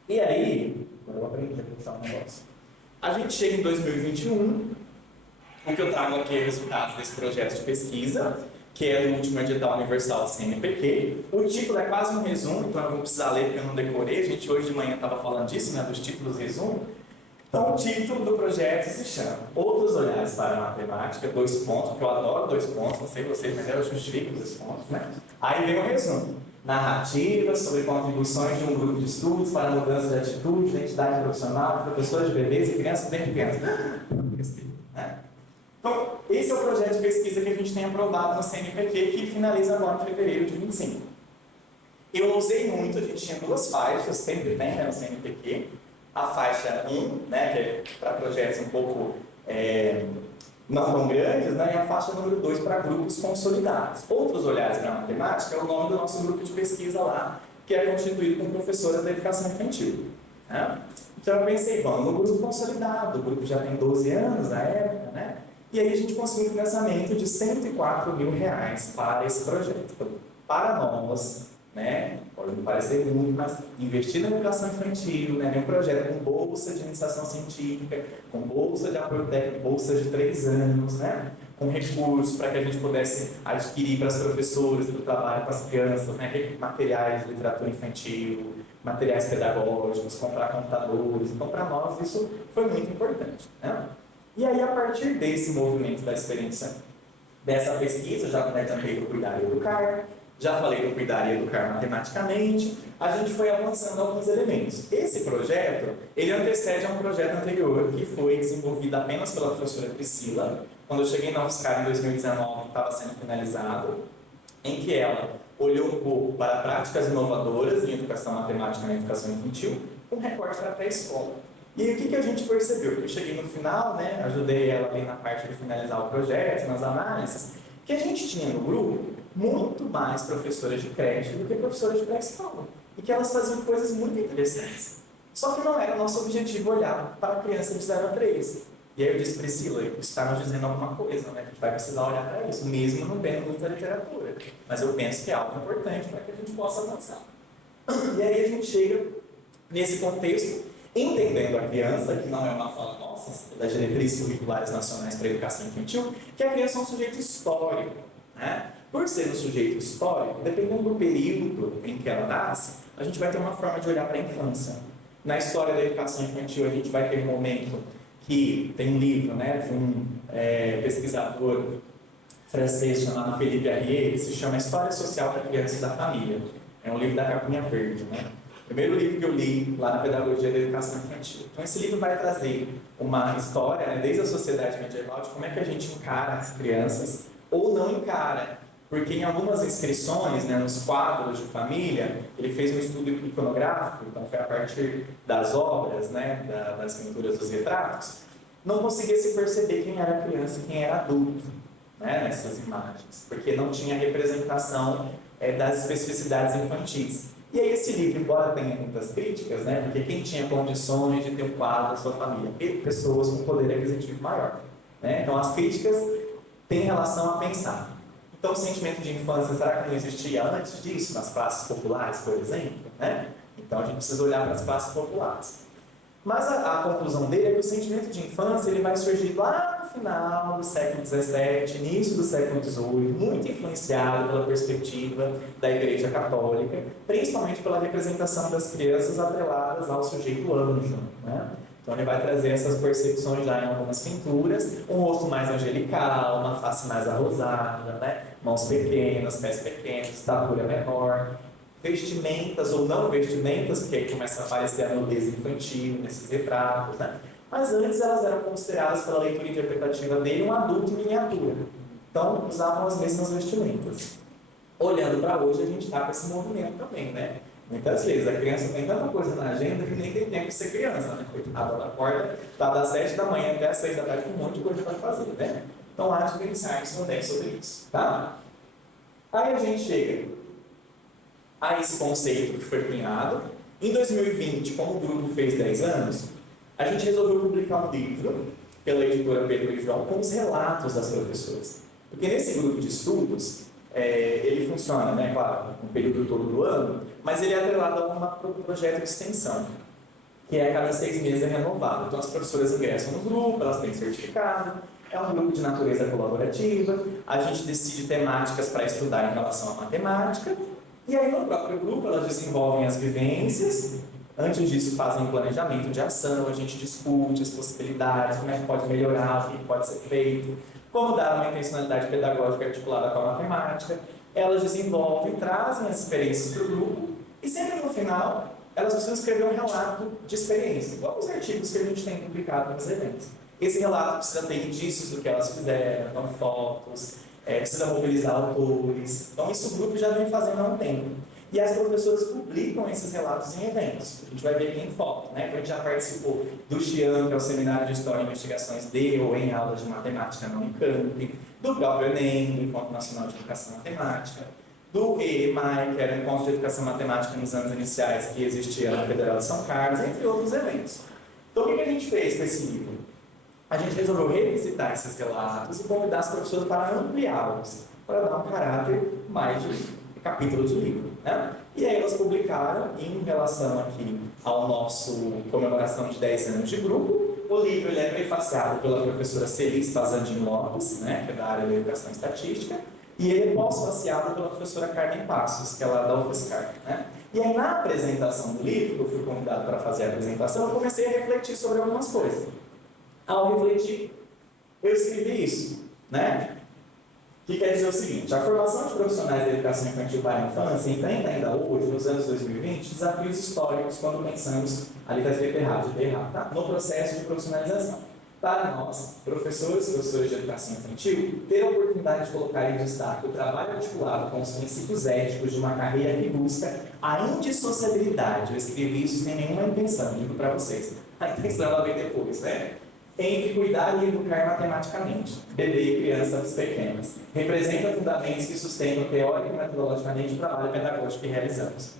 E aí, eu aprendi a pensar um negócio. A gente chega em 2021, o que eu trago aqui é resultados desse projeto de pesquisa, que é do último edital universal do CNPq. O título é quase um resumo, então eu vou precisar ler porque eu não decorei. A gente hoje de manhã estava falando disso, né, dos títulos resumo. Então o título do projeto se chama Outros Olhares para a Matemática, 2 pontos, porque eu adoro 2 pontos, não sei vocês, mas eu justifico 2 pontos, né? Aí vem o resumo. Narrativas sobre contribuições de um grupo de estudos para a mudança de atitude, identidade profissional de professores de bebês e crianças bem pequenas. Né? Então, esse é o projeto de pesquisa que a gente tem aprovado no CNPq, que finaliza agora em fevereiro de 25. Eu usei muito, a gente tinha 2 faixas, sempre tem, né, no CNPq. A faixa 1, né, que é para projetos um pouco não tão grandes, né, e a faixa número 2 para grupos consolidados. Outros Olhares para a Matemática é o nome do nosso grupo de pesquisa lá, que é constituído por professoras da educação infantil. Né? Então eu pensei, vamos no grupo consolidado, o grupo já tem 12 anos na época, né? E aí a gente conseguiu um financiamento de R$104 mil para esse projeto. Então, para nós, né, pode me parecer muito, mas investir na educação infantil, né, em um projeto com bolsa de iniciação científica, com bolsa de apoio técnico, bolsa de 3 anos, né, com recursos para que a gente pudesse adquirir para as professoras do trabalho com as crianças, né, materiais de literatura infantil, materiais pedagógicos, comprar computadores. Então, para nós, isso foi muito importante, né? E aí, a partir desse movimento da experiência dessa pesquisa, já conectei do Cuidar e Educar, já falei do Cuidar e Educar matematicamente, a gente foi avançando alguns elementos. Esse projeto, ele antecede a um projeto anterior, que foi desenvolvido apenas pela professora Priscila, quando eu cheguei na UFSCar em 2019, estava sendo finalizado, em que ela olhou um pouco para práticas inovadoras em educação matemática na educação infantil, com recorte para a pré-escola. E aí, o que a gente percebeu? Eu cheguei no final, né, ajudei ela ali na parte de finalizar o projeto, nas análises, que a gente tinha no grupo muito mais professoras de creche do que professoras de pré-escola. E que elas faziam coisas muito interessantes. Só que não era nosso objetivo olhar para a criança de 0 a 3. E aí eu disse, Priscila, isso está nos dizendo alguma coisa, né? A gente vai precisar olhar para isso, mesmo não tendo muita literatura. Mas eu penso que é algo importante para que a gente possa avançar. E aí a gente chega nesse contexto, entendendo a criança, que não é uma fala nossa, das diretrizes curriculares nacionais para a educação infantil, que a criança é um sujeito histórico, né? Por ser um sujeito histórico, dependendo do período em que ela nasce, a gente vai ter uma forma de olhar para a infância. Na história da educação infantil, a gente vai ter um momento que tem um livro, né, de um pesquisador francês chamado Philippe Arrier, que se chama História Social da Criança e da Família. É um livro da capinha verde, né? Primeiro livro que eu li lá na Pedagogia da Educação Infantil. Então, esse livro vai trazer uma história, né, desde a sociedade medieval, de como é que a gente encara as crianças ou não encara. Porque em algumas inscrições, né, nos quadros de família, ele fez um estudo iconográfico, então foi a partir das obras, né, das pinturas dos retratos, não conseguia se perceber quem era criança e quem era adulto, né, nessas imagens, porque não tinha representação das especificidades infantis. E aí esse livro, embora tenha muitas críticas, né, porque quem tinha condições de ter um quadro da sua família? Pessoas com poder aquisitivo maior. Né? Então as críticas têm relação a pensar. Então, o sentimento de infância, será que não existia antes disso, nas classes populares, por exemplo? Né? Então, a gente precisa olhar para as classes populares. Mas a conclusão dele é que o sentimento de infância ele vai surgir lá no final do século XVII, início do século XVIII, muito influenciado pela perspectiva da Igreja Católica, principalmente pela representação das crianças atreladas ao sujeito anjo. Né? Então ele vai trazer essas percepções já em algumas pinturas, um rosto mais angelical, uma face mais arrosada, né? Mãos pequenas, pés pequenos, estatura menor, vestimentas ou não vestimentas, porque aí começa a aparecer a nudez infantil nesses retratos, né? Mas antes elas eram consideradas pela leitura interpretativa dele um adulto em miniatura. Então usavam as mesmas vestimentas. Olhando para hoje, a gente está com esse movimento também, né? Muitas vezes a criança tem tanta coisa na agenda que nem tem tempo de ser criança, né? Coitada, ela acorda, tá das 7 da manhã até as 6 da tarde com um monte de coisa para fazer, né? Então há de pensar sobre isso, tá? Aí a gente chega a esse conceito que foi cunhado. Em 2020, como o grupo fez 10 anos, a gente resolveu publicar um livro pela editora Pedro e João com os relatos das professoras. Porque nesse grupo de estudos, ele funciona, né, claro, no período todo do ano, mas ele é atrelado a um projeto de extensão, que a cada 6 meses é renovado. Então as professoras ingressam no grupo, elas têm certificado, é um grupo de natureza colaborativa, a gente decide temáticas para estudar em relação à matemática, e aí no próprio grupo elas desenvolvem as vivências, antes disso fazem um planejamento de ação, a gente discute as possibilidades, como é que pode melhorar, o que pode ser feito, como dar uma intencionalidade pedagógica articulada com a matemática. Elas desenvolvem, trazem as experiências para o grupo e sempre no final elas precisam escrever um relato de experiência, igual os artigos que a gente tem publicado nos eventos. Esse relato precisa ter indícios do que elas fizeram, então fotos, precisa mobilizar autores. Então isso o grupo já vem fazendo há um tempo. E as professoras publicam esses relatos em eventos. A gente vai ver aqui em foto, né? Então a gente já participou do XIAN, que é o Seminário de História e Investigações de ou em aulas de matemática na Unicamp, do próprio Enem, do Encontro Nacional de Educação Matemática, do EMAI, que era o Encontro de Educação Matemática nos anos iniciais, que existia na Federal de São Carlos, entre outros eventos. Então o que a gente fez com esse livro? A gente resolveu revisitar esses relatos e convidar as professoras para ampliá-los, para dar um caráter mais de capítulo de livro, né? E aí elas publicaram, em relação aqui ao nosso comemoração de 10 anos de grupo, o livro ele é prefaciado pela professora Celis Pazandim Lopes, né, que é da área da Educação Estatística, e ele é pós-faciado pela professora Carmen Passos, que é lá da UFSCar, né? E aí na apresentação do livro, que eu fui convidado para fazer a apresentação, eu comecei a refletir sobre algumas coisas. Ao refletir, eu escrevi isso, né? Que quer dizer o seguinte: a formação de profissionais da educação infantil para a infância enfrenta ainda hoje, nos anos 2020, desafios históricos quando pensamos, ali está escrito errado, tá? No processo de profissionalização. para nós, professores e professores de educação infantil, ter a oportunidade de colocar em destaque o trabalho articulado com os princípios éticos de uma carreira que busca a indissociabilidade. Eu escrevi isso sem nenhuma intenção, digo para vocês. A intenção ela vem depois, né? Entre cuidar e educar matematicamente, bebê e crianças pequenas. Representa fundamentos que sustentam teórico e metodologicamente o trabalho pedagógico que realizamos.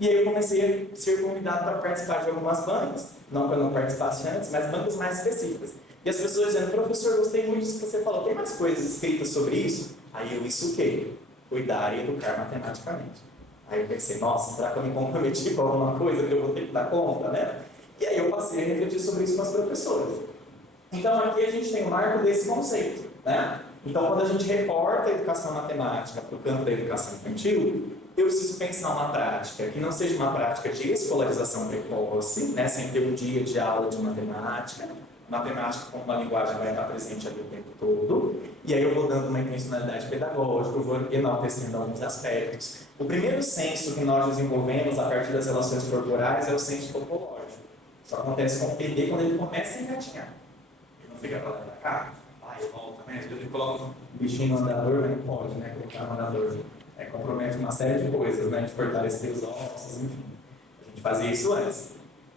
E aí eu comecei a ser convidado para participar de algumas bancas, não que eu não participasse antes, mas bancas mais específicas. E as pessoas dizendo, professor, gostei muito disso que você falou, tem mais coisas escritas sobre isso? Aí eu, isso o quê? Cuidar e educar matematicamente. Aí eu pensei, nossa, será que eu me comprometi com alguma coisa que eu vou ter que dar conta, né? E aí eu passei a refletir sobre isso com as professoras. Então aqui a gente tem o marco desse conceito, né? Então quando a gente reporta a educação matemática para o campo da educação infantil, eu preciso pensar uma prática que não seja uma prática de escolarização precoce, né? Sem ter um dia de aula de matemática. Matemática como uma linguagem vai estar presente ali o tempo todo. E aí eu vou dando uma intencionalidade pedagógica, eu vou enaltecendo alguns aspectos. O primeiro senso que nós desenvolvemos a partir das relações corporais é o senso topológico. Isso acontece com o PD quando ele começa a engatinhar. Fica pra lá e pra cá, vai e volta, né? Às vezes ele coloca um bichinho no andador, mas não pode, né? Colocar no andador. Compromete uma série de coisas, né? De fortalecer os ossos, enfim. A gente fazia isso antes.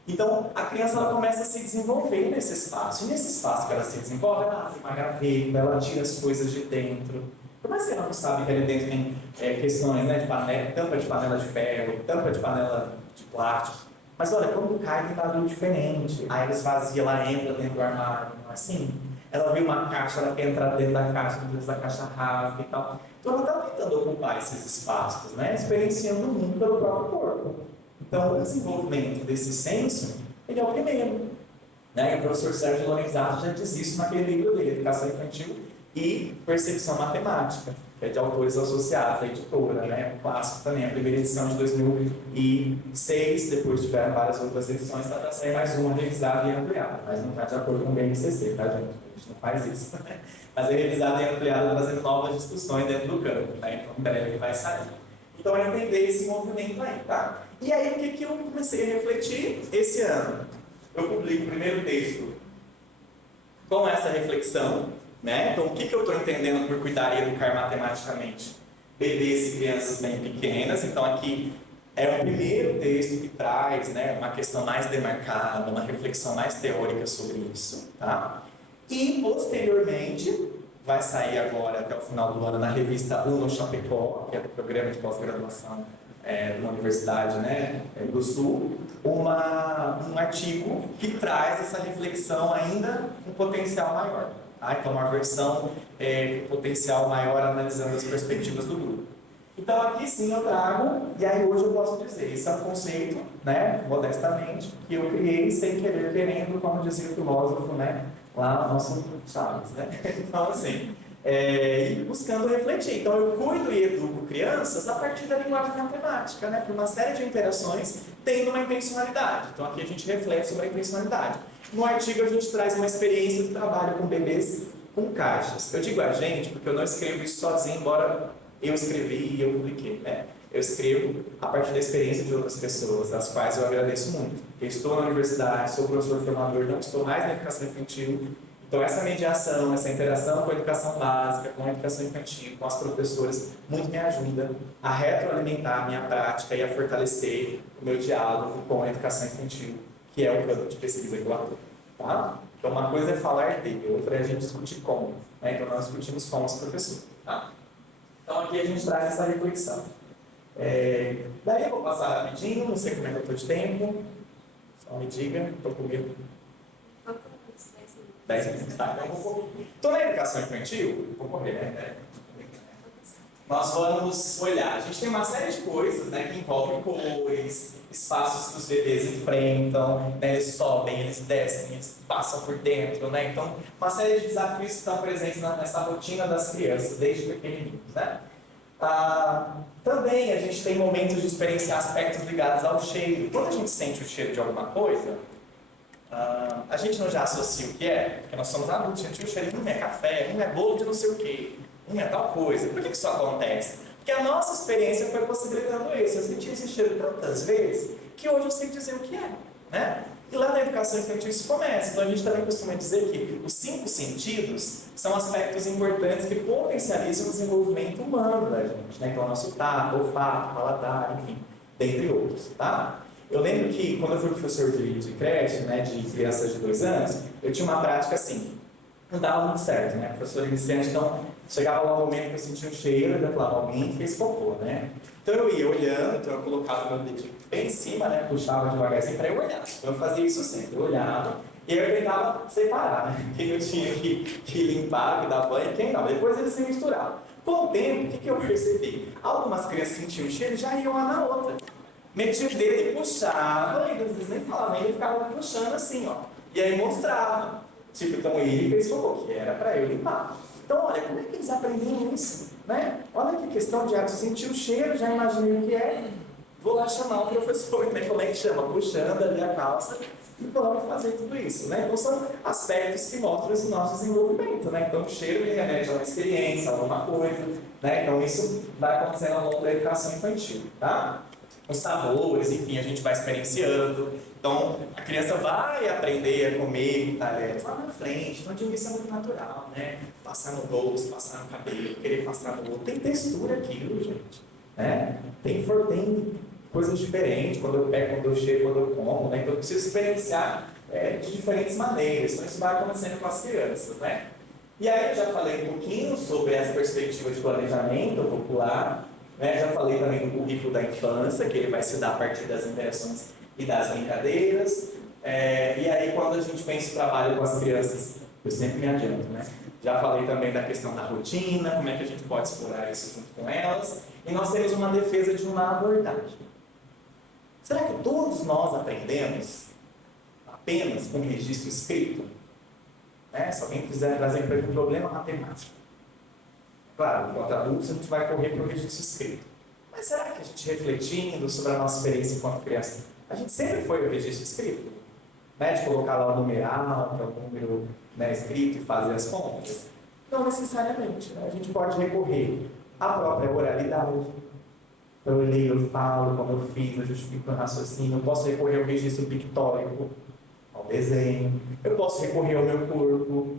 Então, a criança ela começa a se desenvolver nesse espaço. E nesse espaço que ela se desenvolve, ela abre uma gaveta, ela tira as coisas de dentro. Por mais que ela não sabe que ali dentro tem questões, né? De panela, tampa de panela de ferro, tampa de panela de plástico. Mas olha, quando cai tem barulho diferente. Aí ela esvazia, ela entra dentro do armário, não é assim? Ela viu uma caixa, ela quer entrar dentro da caixa rasga e tal. Então ela está tentando ocupar esses espaços, né? Experienciando o mundo pelo próprio corpo. Então o desenvolvimento desse senso, ele é o primeiro. Né? E o professor Sérgio Lorenzato já diz isso naquele livro dele, Educação Infantil e Percepção Matemática, que é de autores associados, a editora, né? O clássico também, a primeira edição de 2006, depois tiveram várias outras edições, está para sair mais uma revisada e ampliada, mas não está de acordo com o BNCC, tá, gente? A gente não faz isso. Mas é revisada e ampliada, trazendo novas discussões dentro do campo, né? Então, em breve vai sair. Então, é entender esse movimento aí, tá? E aí, o que eu comecei a refletir esse ano? Eu publico o primeiro texto com essa reflexão, né? Então, o que eu estou entendendo por cuidar e educar matematicamente? Bebês e crianças bem pequenas. Então, aqui é o primeiro texto que traz, né, uma questão mais demarcada, uma reflexão mais teórica sobre isso. Tá? E, posteriormente, vai sair agora, até o final do ano, na revista Uno Chapecó, que é do programa de pós-graduação de uma universidade, né, do Sul, um artigo que traz essa reflexão ainda com potencial maior. Então, uma versão com potencial maior analisando as perspectivas do grupo. Então, aqui sim eu trago, e aí hoje eu posso dizer, esse é um conceito, né, modestamente, que eu criei sem querer, querendo, como dizia o filósofo, né, lá no nosso Chaves, né? Então, assim, e buscando refletir. Então, eu cuido e educo crianças a partir da linguagem matemática, né, por uma série de interações, tendo uma intencionalidade. Então, aqui a gente reflete sobre a intencionalidade. No artigo a gente traz uma experiência de trabalho com bebês com caixas. Eu digo a gente porque eu não escrevo isso sozinho, embora eu escrevi e eu publiquei, né? Eu escrevo a partir da experiência de outras pessoas, das quais eu agradeço muito. Eu estou na universidade, sou professor formador, não estou mais na educação infantil. Então essa mediação, essa interação com a educação básica, com a educação infantil, com as professoras, muito me ajuda a retroalimentar a minha prática e a fortalecer o meu diálogo com a educação infantil, que é o campo de pesquisa que eu atuo, tá? Então, uma coisa é falar dele, outra é a gente discutir como, né? Então, nós discutimos com os professores, tá? Então, aqui a gente traz essa reflexão. Daí eu vou passar rapidinho, não sei como é que eu estou de tempo, só me diga, estou com medo. 10 minutos, tá? Então, eu vou correr. Estou na educação infantil, vou correr, né? Nós vamos olhar, a gente tem uma série de coisas, né, que envolvem cores, espaços que os bebês enfrentam, né, eles sobem, eles descem, eles passam por dentro, né, então uma série de desafios que estão presentes nessa rotina das crianças, desde pequenininhos, né. Também a gente tem momentos de experienciar aspectos ligados ao cheiro. Quando a gente sente o cheiro de alguma coisa, a gente não já associa o que é, porque nós somos adultos, a gente o cheiro, é café, é bolo de não sei o quê. É tal coisa. Por que isso acontece? Porque a nossa experiência foi possibilitando isso. Eu senti esse cheiro tantas vezes que hoje eu sei dizer o que é, né? E lá na educação infantil isso começa. Então a gente também costuma dizer que os 5 sentidos são aspectos importantes que potencializam o desenvolvimento humano da gente, né? Então, o nosso tato, olfato, paladar, enfim, dentre outros, tá? Eu lembro que quando eu fui professor de creche, né, de crianças de 2 anos, eu tinha uma prática assim, não dava muito certo, né? Professor iniciante, então chegava lá um momento que eu sentia um cheiro, eu já falava, alguém fez cocô, né? Então eu ia olhando, então eu colocava meu dedinho bem em cima, né? Puxava devagarzinho para eu olhar. Então eu fazia isso sempre, eu olhava e aí eu tentava separar, né? Quem eu tinha que limpar, que dar banho, quem não. Depois eles se misturavam. Com o tempo, o que eu percebi? Algumas crianças sentiam o cheiro e já iam uma na outra. Metia o dedo e puxava, e eles nem falavam, ele ficava puxando assim, ó. E aí mostrava. Tipo, então ele fez cocô, que era para eu limpar. Então, olha, como é que eles aprenderam isso? Né? Olha que questão de sentir o cheiro, já imaginei o que é. Vou lá chamar o professor, né? Como é que chama? Puxando ali a calça e vamos fazer tudo isso, né? Então, são aspectos que mostram esse nosso desenvolvimento, né? Então, o cheiro ele remete a uma experiência, a alguma coisa, né? Então, isso vai acontecendo ao longo da educação infantil, tá? Os sabores, enfim, a gente vai experienciando. Então, a criança vai aprender a comer com talheres lá na frente. Então, isso é muito natural, né? Passar no doce, passar no cabelo, querer passar no outro. Tem textura aquilo, gente. Né? Tem coisas diferentes quando eu pego, quando eu chego, quando eu como. Né? Então, eu preciso experienciar de diferentes maneiras. Então, isso vai acontecendo com as crianças, né? E aí, eu já falei um pouquinho sobre essa perspectiva de planejamento popular. Né? Já falei também do currículo da infância, que ele vai se dar a partir das interações e das brincadeiras. E aí, quando a gente pensa o trabalho com as crianças, eu sempre me adianto, né? Já falei também da questão da rotina, como é que a gente pode explorar isso junto com elas. E nós temos uma defesa de uma abordagem. Será que todos nós aprendemos apenas com registro escrito? Né? Se alguém quiser trazer para ele um problema matemático. Claro, enquanto adultos a gente vai correr para o registro escrito. Mas será que a gente refletindo sobre a nossa experiência enquanto criança, a gente sempre foi o registro escrito? Né? De colocar lá o numeral, o número, né, escrito e fazer as contas? Não necessariamente. Né? A gente pode recorrer à própria oralidade. Então eu leio, eu falo, como eu fiz, eu justifico o raciocínio. Eu posso recorrer ao registro pictórico, ao desenho. Eu posso recorrer ao meu corpo.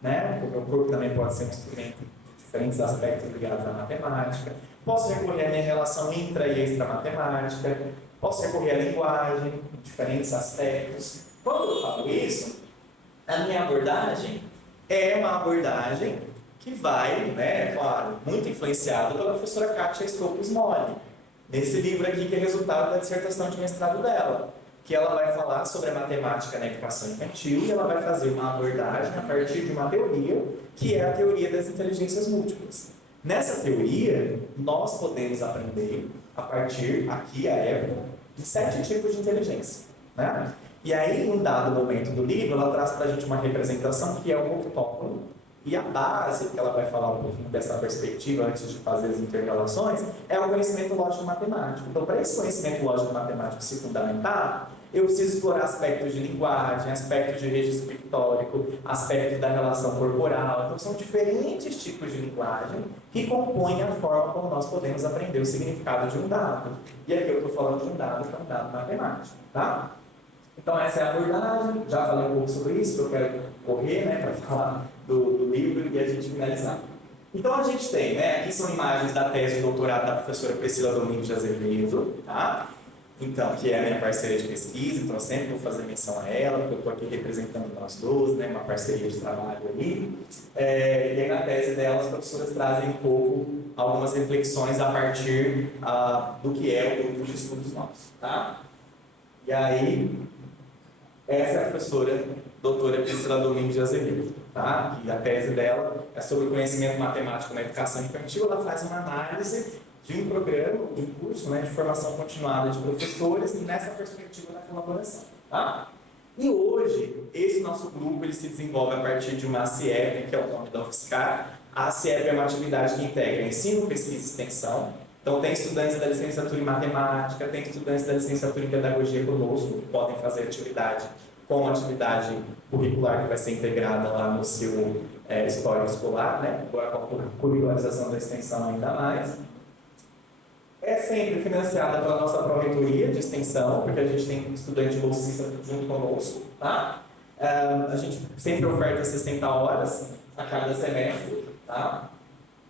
Né? O meu corpo também pode ser um instrumento diferentes aspectos ligados à matemática. Posso recorrer à minha relação intra e extra-matemática. Posso recorrer à linguagem, em diferentes aspectos. Quando eu falo isso, a minha abordagem é uma abordagem que vai, né, claro, muito influenciada pela professora Kátia Stolpes-Molly, nesse livro aqui que é resultado da dissertação de mestrado dela, que ela vai falar sobre a matemática na educação infantil e ela vai fazer uma abordagem a partir de uma teoria, que é a teoria das inteligências múltiplas. Nessa teoria, nós podemos aprender, a partir, aqui, a época, de 7 tipos de inteligência. Né? E aí, em um dado momento do livro, ela traz para a gente uma representação que é o octógono, e a base, que ela vai falar um pouquinho dessa perspectiva antes de fazer as interrelações, é o conhecimento lógico-matemático. Então, para esse conhecimento lógico-matemático se fundamentar, eu preciso explorar aspectos de linguagem, aspectos de registro pictórico, aspectos da relação corporal. Então, são diferentes tipos de linguagem que compõem a forma como nós podemos aprender o significado de um dado. E aqui eu estou falando de um dado que é um dado matemático, tá? Então, essa é a abordagem. Já falei um pouco sobre isso, que eu quero correr, né, para falar do livro e a gente finalizar. Então, a gente tem, né, aqui são imagens da tese de doutorado da professora Priscila Domingos de Azevedo, tá? Então, que é a minha parceira de pesquisa, então eu sempre vou fazer menção a ela, porque eu estou aqui representando nós dois, né, uma parceria de trabalho ali. E aí, na tese dela, as professoras trazem um pouco algumas reflexões a partir do que é o grupo de estudos nossos, tá? E aí, essa é a professora doutora Priscila Domingos de Azevedo, tá? E a tese dela é sobre o conhecimento matemático na educação infantil. Ela faz uma análise de um programa, um curso, né, de formação continuada de professores nessa perspectiva da colaboração, tá? E hoje, esse nosso grupo ele se desenvolve a partir de uma CIEP, que é o nome da UFSCar. A CIEP é uma atividade que integra ensino, pesquisa e extensão. Então, tem estudantes da licenciatura em matemática, tem estudantes da licenciatura em pedagogia conosco, que podem fazer atividade como atividade curricular que vai ser integrada lá no seu histórico escolar, né? Agora com a curricularização da extensão ainda mais. é sempre financiada pela nossa pró-reitoria de extensão, porque a gente tem estudante bolsista junto conosco, tá? A gente sempre oferta 60 horas a cada semestre, tá?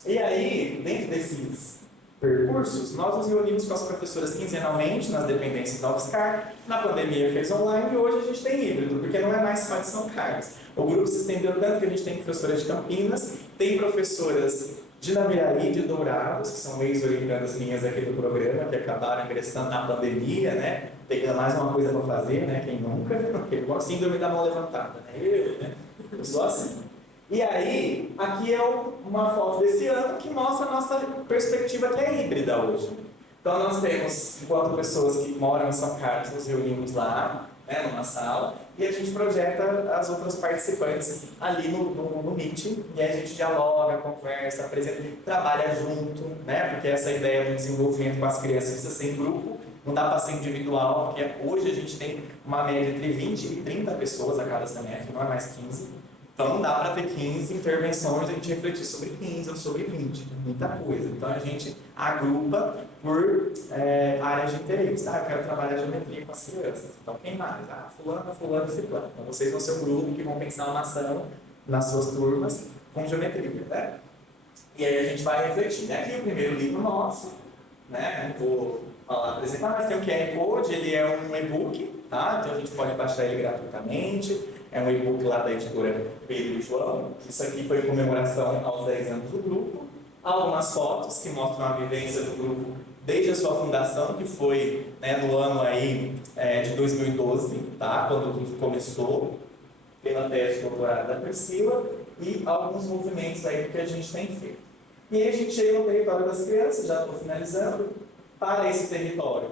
E aí, dentro desses percursos, nós nos reunimos com as professoras quinzenalmente nas dependências da UFSCar. Na pandemia fez online e hoje a gente tem híbrido, porque não é mais só de São Carlos. O grupo se estendeu tanto que a gente tem professoras de Campinas, tem professoras de Naviraí, de Dourados, que são ex-orientandas minhas aqui do programa, que acabaram ingressando na pandemia, né? Pegando mais uma coisa para fazer, né? Quem nunca? Igual a síndrome da mão levantada, né? Eu sou assim. E aí, aqui é uma foto desse ano que mostra a nossa perspectiva que é híbrida hoje. Então nós temos, enquanto pessoas que moram em São Carlos, nos reunimos lá, né, numa sala, e a gente projeta as outras participantes ali no Meet, e aí a gente dialoga, conversa, apresenta, trabalha junto, né, porque essa ideia do desenvolvimento com as crianças precisa ser em grupo, não dá para ser individual, porque hoje a gente tem uma média entre 20 e 30 pessoas a cada semestre, não é mais 15. Então não dá para ter 15 intervenções e a gente refletir sobre 15 ou sobre 20, muita coisa. Então a gente agrupa por áreas de interesse. Eu quero trabalhar geometria com as crianças. Então quem mais? Fulano, ciclano. Então vocês vão ser um grupo que vão pensar uma ação nas suas turmas com geometria, né? E aí a gente vai refletir. Aqui o primeiro livro nosso, né? Não vou apresentar, mas tem o QR Code, ele é um e-book, tá? Então a gente pode baixar ele gratuitamente. É um e-book lá da editora Pedro e João. Isso aqui foi em comemoração aos 10 anos do grupo. Há algumas fotos que mostram a vivência do grupo desde a sua fundação, que foi, né, no ano aí, de 2012, tá? Quando o grupo começou, pela tese de doutorado da Priscila, e alguns movimentos aí que a gente tem feito. E aí a gente chega no território das crianças, já estou finalizando, para esse território.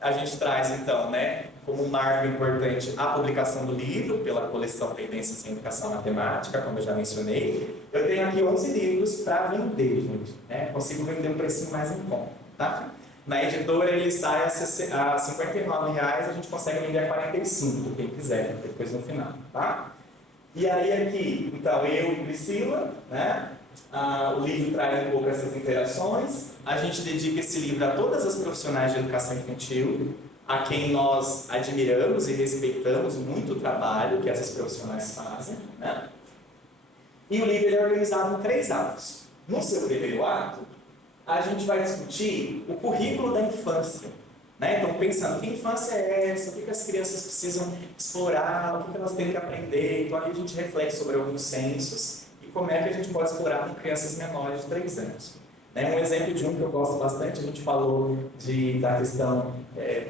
A gente traz, então, né, como um marco importante a publicação do livro pela coleção Tendências em Educação Matemática, como eu já mencionei. Eu tenho aqui 11 livros para vender, gente. Né? Consigo vender um precinho mais em conta, tá? Na editora ele sai a R$ 59, a gente consegue vender a 45, quem quiser, depois no final, tá? E aí aqui, então, eu e Priscila, né? O livro traz um pouco essas interações. A gente dedica esse livro a todas as profissionais de educação infantil, a quem nós admiramos e respeitamos muito o trabalho que essas profissionais fazem, né? E o livro é organizado em 3 atos. No seu primeiro ato, a gente vai discutir o currículo da infância, né? Então, pensando, que infância é essa? O que as crianças precisam explorar? O que elas têm que aprender? Então, ali a gente reflete sobre alguns censos e como é que a gente pode explorar com crianças menores de 3 anos. Um exemplo de um que eu gosto bastante, a gente falou da questão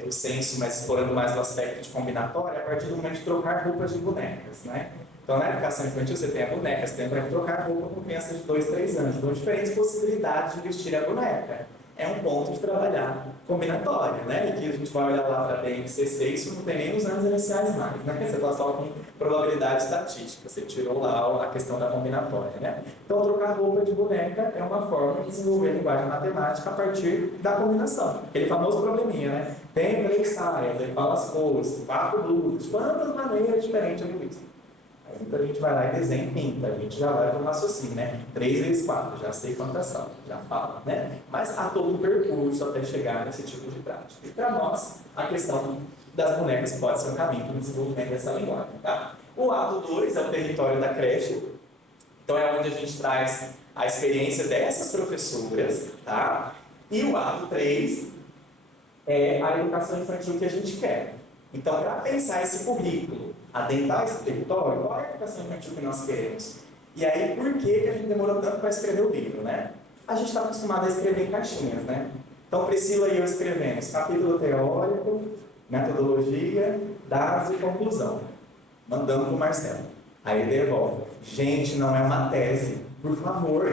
do censo, mas explorando mais o aspecto de combinatória, a partir do momento de trocar roupas de bonecas, né? Então, na educação infantil, você tem a boneca, você tem que trocar roupa com crianças de 2, 3 anos. Então, diferentes possibilidades de vestir a boneca. É um ponto de trabalhar combinatória, né? E que a gente vai olhar lá para a BNCC, isso não tem nem nos anos iniciais mais, né? Você está só com probabilidade estatística, você tirou lá a questão da combinatória, né? Então, trocar roupa de boneca é uma forma de desenvolver a linguagem matemática a partir da combinação. Aquele famoso probleminha, né? Tem 3 saias, ele fala as cores, 4 blusas, quantas maneiras diferentes eu vi. Então a gente vai lá e desenha e pinta, a gente já vai para o raciocínio, né? 3 vezes 4, já sei quantas são, já fala, né? Mas há todo um percurso até chegar nesse tipo de prática. E para nós, a questão das bonecas pode ser um caminho para o desenvolvimento dessa linguagem, tá? O ato 2 é o território da creche, então é onde a gente traz a experiência dessas professoras, tá? E o ato 3 é a educação infantil que a gente quer. Então, para pensar esse currículo, adentrar esse território, qual é a educação infantil que nós queremos? E aí, por que a gente demorou tanto para escrever o livro, né? A gente está acostumado a escrever em caixinhas, né? Então, Priscila e eu escrevemos capítulo teórico, metodologia, dados e conclusão. Mandamos para o Marcelo. Aí ele devolve. Gente, não é uma tese, por favor.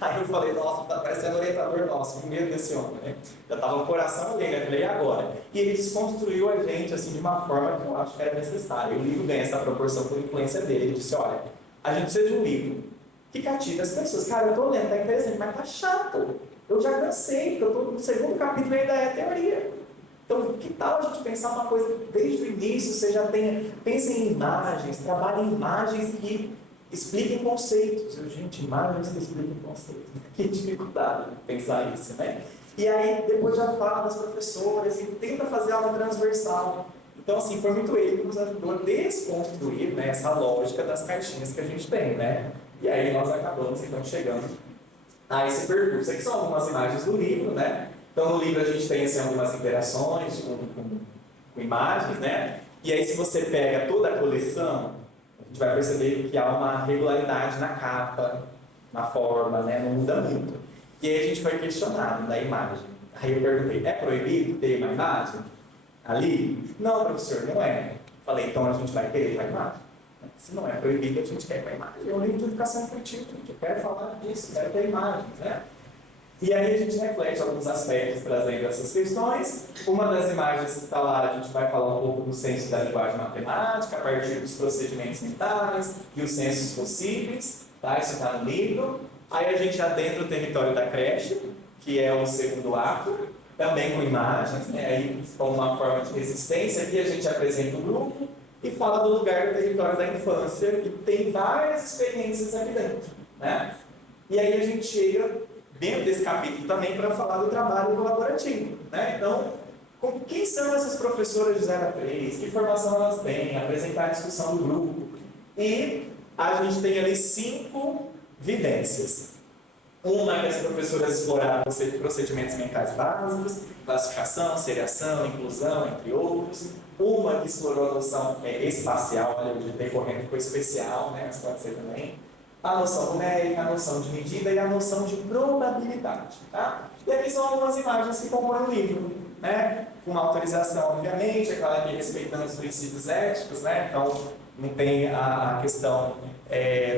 Aí eu falei, nossa, tá parecendo orientador nosso, com medo desse homem, né? Já estava no coração ali, né? Eu falei, e agora? E ele desconstruiu a gente, assim, de uma forma que eu acho que era necessária. O livro ganha essa proporção por influência dele. Ele disse, olha, a gente precisa de um livro que cative as pessoas. Cara, eu tô lendo, tá interessante, mas tá chato. Eu já cansei, eu tô no segundo capítulo e ainda é teoria. Então, que tal a gente pensar uma coisa desde o início, você já pense em imagens, trabalhe em imagens que expliquem conceitos. Gente, imagens que expliquem conceitos. Que dificuldade pensar isso, né? E aí depois já fala das professoras e tenta fazer aula transversal. Então, assim, foi muito ele que nos ajudou a desconstruir, né, essa lógica das caixinhas que a gente tem, né? E aí nós acabamos, então, chegando a esse percurso. Aqui são algumas imagens do livro, né? Então, no livro a gente tem, assim, algumas interações com imagens, né? E aí, se você pega toda a coleção, a gente vai perceber que há uma regularidade na capa, na forma, né? Não muda muito. E aí a gente foi questionado da imagem. Aí eu perguntei, é proibido ter uma imagem ali? Não, professor, não é. Falei, então a gente vai querer com a imagem. Se não é proibido, a gente quer com a imagem. É um livro de educação infantil, gente. Eu quero falar disso, quero ter imagens, né? E aí a gente reflete alguns aspectos trazendo essas questões. Uma das imagens que está lá, a gente vai falar um pouco do senso da linguagem matemática, a partir dos procedimentos mentais e os sensos possíveis. Tá? Isso está no livro. Aí a gente adentra o território da creche, que é o segundo ato, também com imagens, né? Aí, como uma forma de resistência. Aqui a gente apresenta o grupo e fala do lugar do território da infância, e tem várias experiências aqui dentro, né? E aí a gente chega dentro desse capítulo também para falar do trabalho colaborativo, né? Então, quem são essas professoras de 0 a 3? Que formação elas têm? Apresentar a discussão do grupo. E a gente tem ali 5 vivências. Uma que as professoras exploraram procedimentos mentais básicos, classificação, seriação, inclusão, entre outros. Uma que explorou a noção espacial, olha, o de decorrente ficou especial, né? Mas pode ser também. A noção numérica, a noção de medida e a noção de probabilidade. Tá? E aqui são algumas imagens que compõem o livro, né? Com uma autorização, obviamente, é claro que respeitando os princípios éticos, né? Então, não tem a questão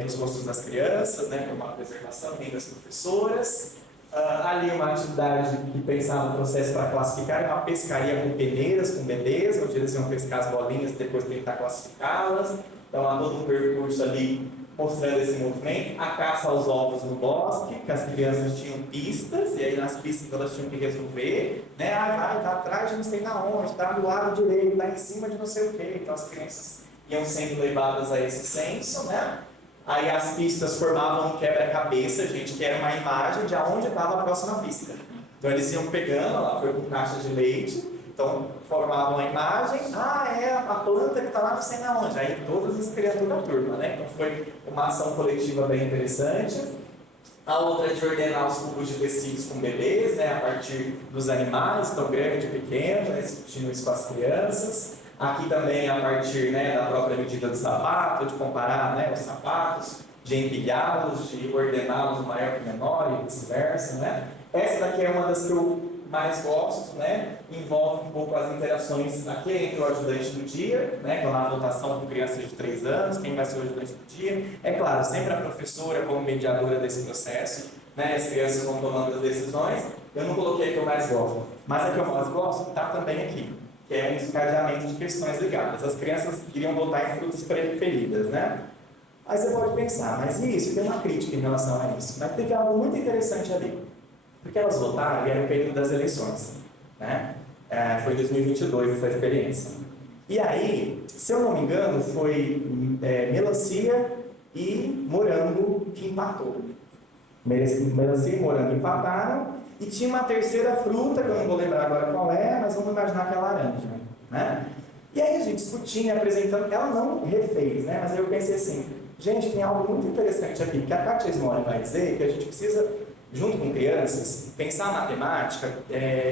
dos gostos das crianças, né? Por uma preservação, nem das professoras. Ali uma atividade que pensava no processo para classificar, é uma pescaria com peneiras, com bebês, onde eles iam pescar as bolinhas e depois tentar classificá-las. Então, há todo um percurso ali mostrando esse movimento, a caça aos ovos no bosque, que as crianças tinham pistas, e aí nas pistas elas tinham que resolver, né? Vai, tá atrás de não sei na onde, tá do lado direito, tá em cima de não sei o quê. Então as crianças iam sendo levadas a esse senso, né? Aí as pistas formavam um quebra-cabeça, gente, que era uma imagem de aonde estava a próxima pista. Então eles iam pegando, lá foi com caixa de leite, então formavam a imagem, é a planta que está lá não sei na onde, aí todas as criaturas da turma, né? Então foi uma ação coletiva bem interessante. A outra é de ordenar os cubos de tecidos com bebês, né? A partir dos animais, então grande e pequeno, né? Discutindo isso com as crianças. Aqui também a partir, né, da própria medida do sapato, de comparar, né, os sapatos, de empilhá-los, de ordená-los maior que menor e vice-versa, né? Essa daqui é uma das que eu mais gosto, né? Envolve um pouco as interações aqui entre o ajudante do dia, né? Então, na votação com crianças de 3 anos, quem vai ser o ajudante do dia. É claro, sempre a professora como mediadora desse processo, né? As crianças vão tomando as decisões. Eu não coloquei a que eu mais gosto, mas a que eu mais gosto está também aqui, que é um desencadeamento de questões ligadas. As crianças iriam votar em frutas preferidas, né? Aí você pode pensar, mas isso, tem uma crítica em relação a isso. Mas teve algo muito interessante ali. Porque elas votaram e era o período das eleições, né? Foi em 2022 essa experiência. E aí, se eu não me engano, foi melancia e morango que empatou. Melancia e morango empataram e tinha uma terceira fruta, que eu não vou lembrar agora qual é, mas vamos imaginar que é laranja, né? E aí a gente discutindo e apresentando, ela não refez, né? Mas aí eu pensei assim, gente, tem algo muito interessante aqui, que a Kátia Smolin vai dizer que a gente precisa, junto com crianças, pensar a matemática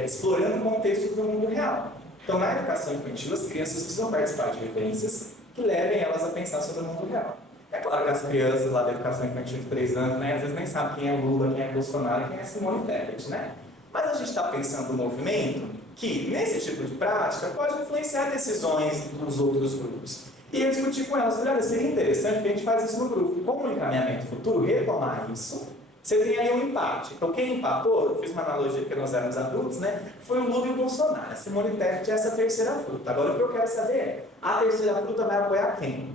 explorando contextos do mundo real. Então, na educação infantil, as crianças precisam participar de vivências que levem elas a pensar sobre o mundo real. É claro que as crianças lá da educação infantil de 3 anos, né, às vezes nem sabem quem é Lula, quem é Bolsonaro, quem é Simone Tebet, né? Mas a gente está pensando no movimento que, nesse tipo de prática, pode influenciar decisões dos outros grupos. E eu discuti com elas, falei, olha, seria interessante que a gente faz isso no grupo. Como no encaminhamento futuro, retomar isso, você tem ali um empate. Então, quem empatou, eu fiz uma analogia porque nós éramos adultos, né? Foi o Lula e o Bolsonaro. A Simone Tebet é essa terceira fruta. Agora, o que eu quero saber é, a terceira fruta vai apoiar quem?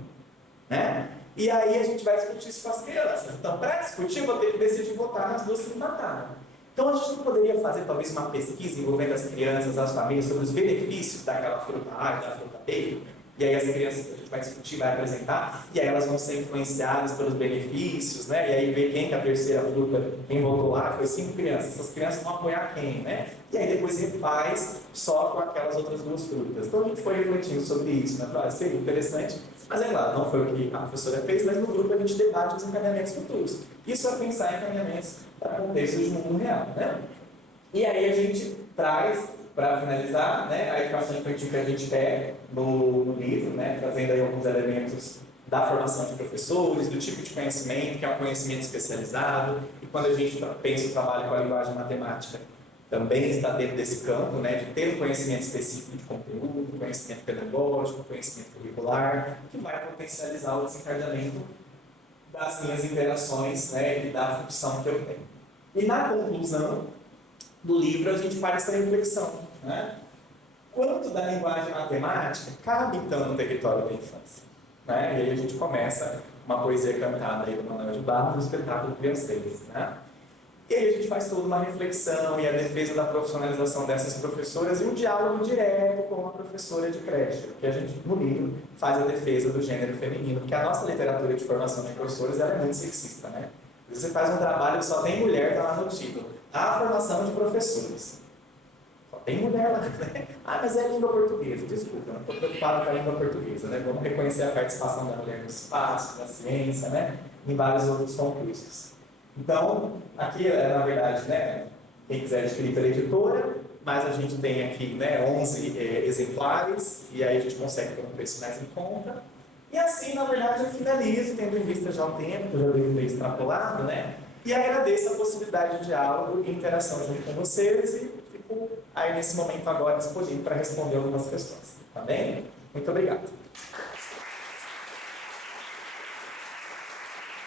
Né? E aí a gente vai discutir isso com as crianças. Então, para discutir, eu vou ter que decidir votar nas duas que empataram. Então, a gente não poderia fazer, talvez, uma pesquisa envolvendo as crianças, as famílias, sobre os benefícios daquela fruta A e da fruta B? e aí as crianças, a gente vai discutir, vai apresentar, e aí elas vão ser influenciadas pelos benefícios, né? E aí ver quem que é a terceira fruta, quem votou lá, foi 5 crianças, essas crianças vão apoiar quem, né? E aí depois refaz só com aquelas outras 2 frutas. Então a gente foi refletindo sobre isso, né? Falei, seria interessante, mas é claro, não foi o que a professora fez, mas no grupo a gente debate os encaminhamentos futuros. Isso é pensar em encaminhamentos para contextos de mundo real, né? E aí a gente traz, para finalizar, né, a educação infantil que a gente quer no livro, né, trazendo aí alguns elementos da formação de professores, do tipo de conhecimento, que é um conhecimento especializado, e quando a gente pensa o trabalho com a linguagem matemática, também está dentro desse campo, né, de ter um conhecimento específico de conteúdo, conhecimento pedagógico, conhecimento curricular, que vai potencializar o desencadeamento das minhas interações, né, e da função que eu tenho. E na conclusão do livro a gente faz essa reflexão, né? Quanto da linguagem matemática cabe então no território da infância? Né? E aí a gente começa uma poesia cantada aí do Manuel de Barros, do espetáculo Crianceiras, né? E aí a gente faz toda uma reflexão e a defesa da profissionalização dessas professoras e um diálogo direto com a professora de creche, porque a gente, no livro, faz a defesa do gênero feminino, porque a nossa literatura de formação de professores ela é muito sexista, né? Você faz um trabalho que só tem mulher, está lá no título. A formação de professores. Só tem mulher lá, né? Ah, mas é língua portuguesa. Desculpa, eu não estou preocupado com a língua portuguesa, né? Vamos reconhecer a participação da mulher no espaço, na ciência, né? Em vários outros contextos. Então, aqui, na verdade, né? Quem quiser adquirir pela editora, mas a gente tem aqui, né, 11 exemplares, e aí a gente consegue ter um preço mais em conta. E assim, na verdade, eu finalizo, tendo em vista já o tempo, que eu já devo ter extrapolado, né? E agradeço a possibilidade de diálogo e interação junto com vocês e fico aí nesse momento agora disponível para responder algumas questões. Tá bem? Muito obrigado.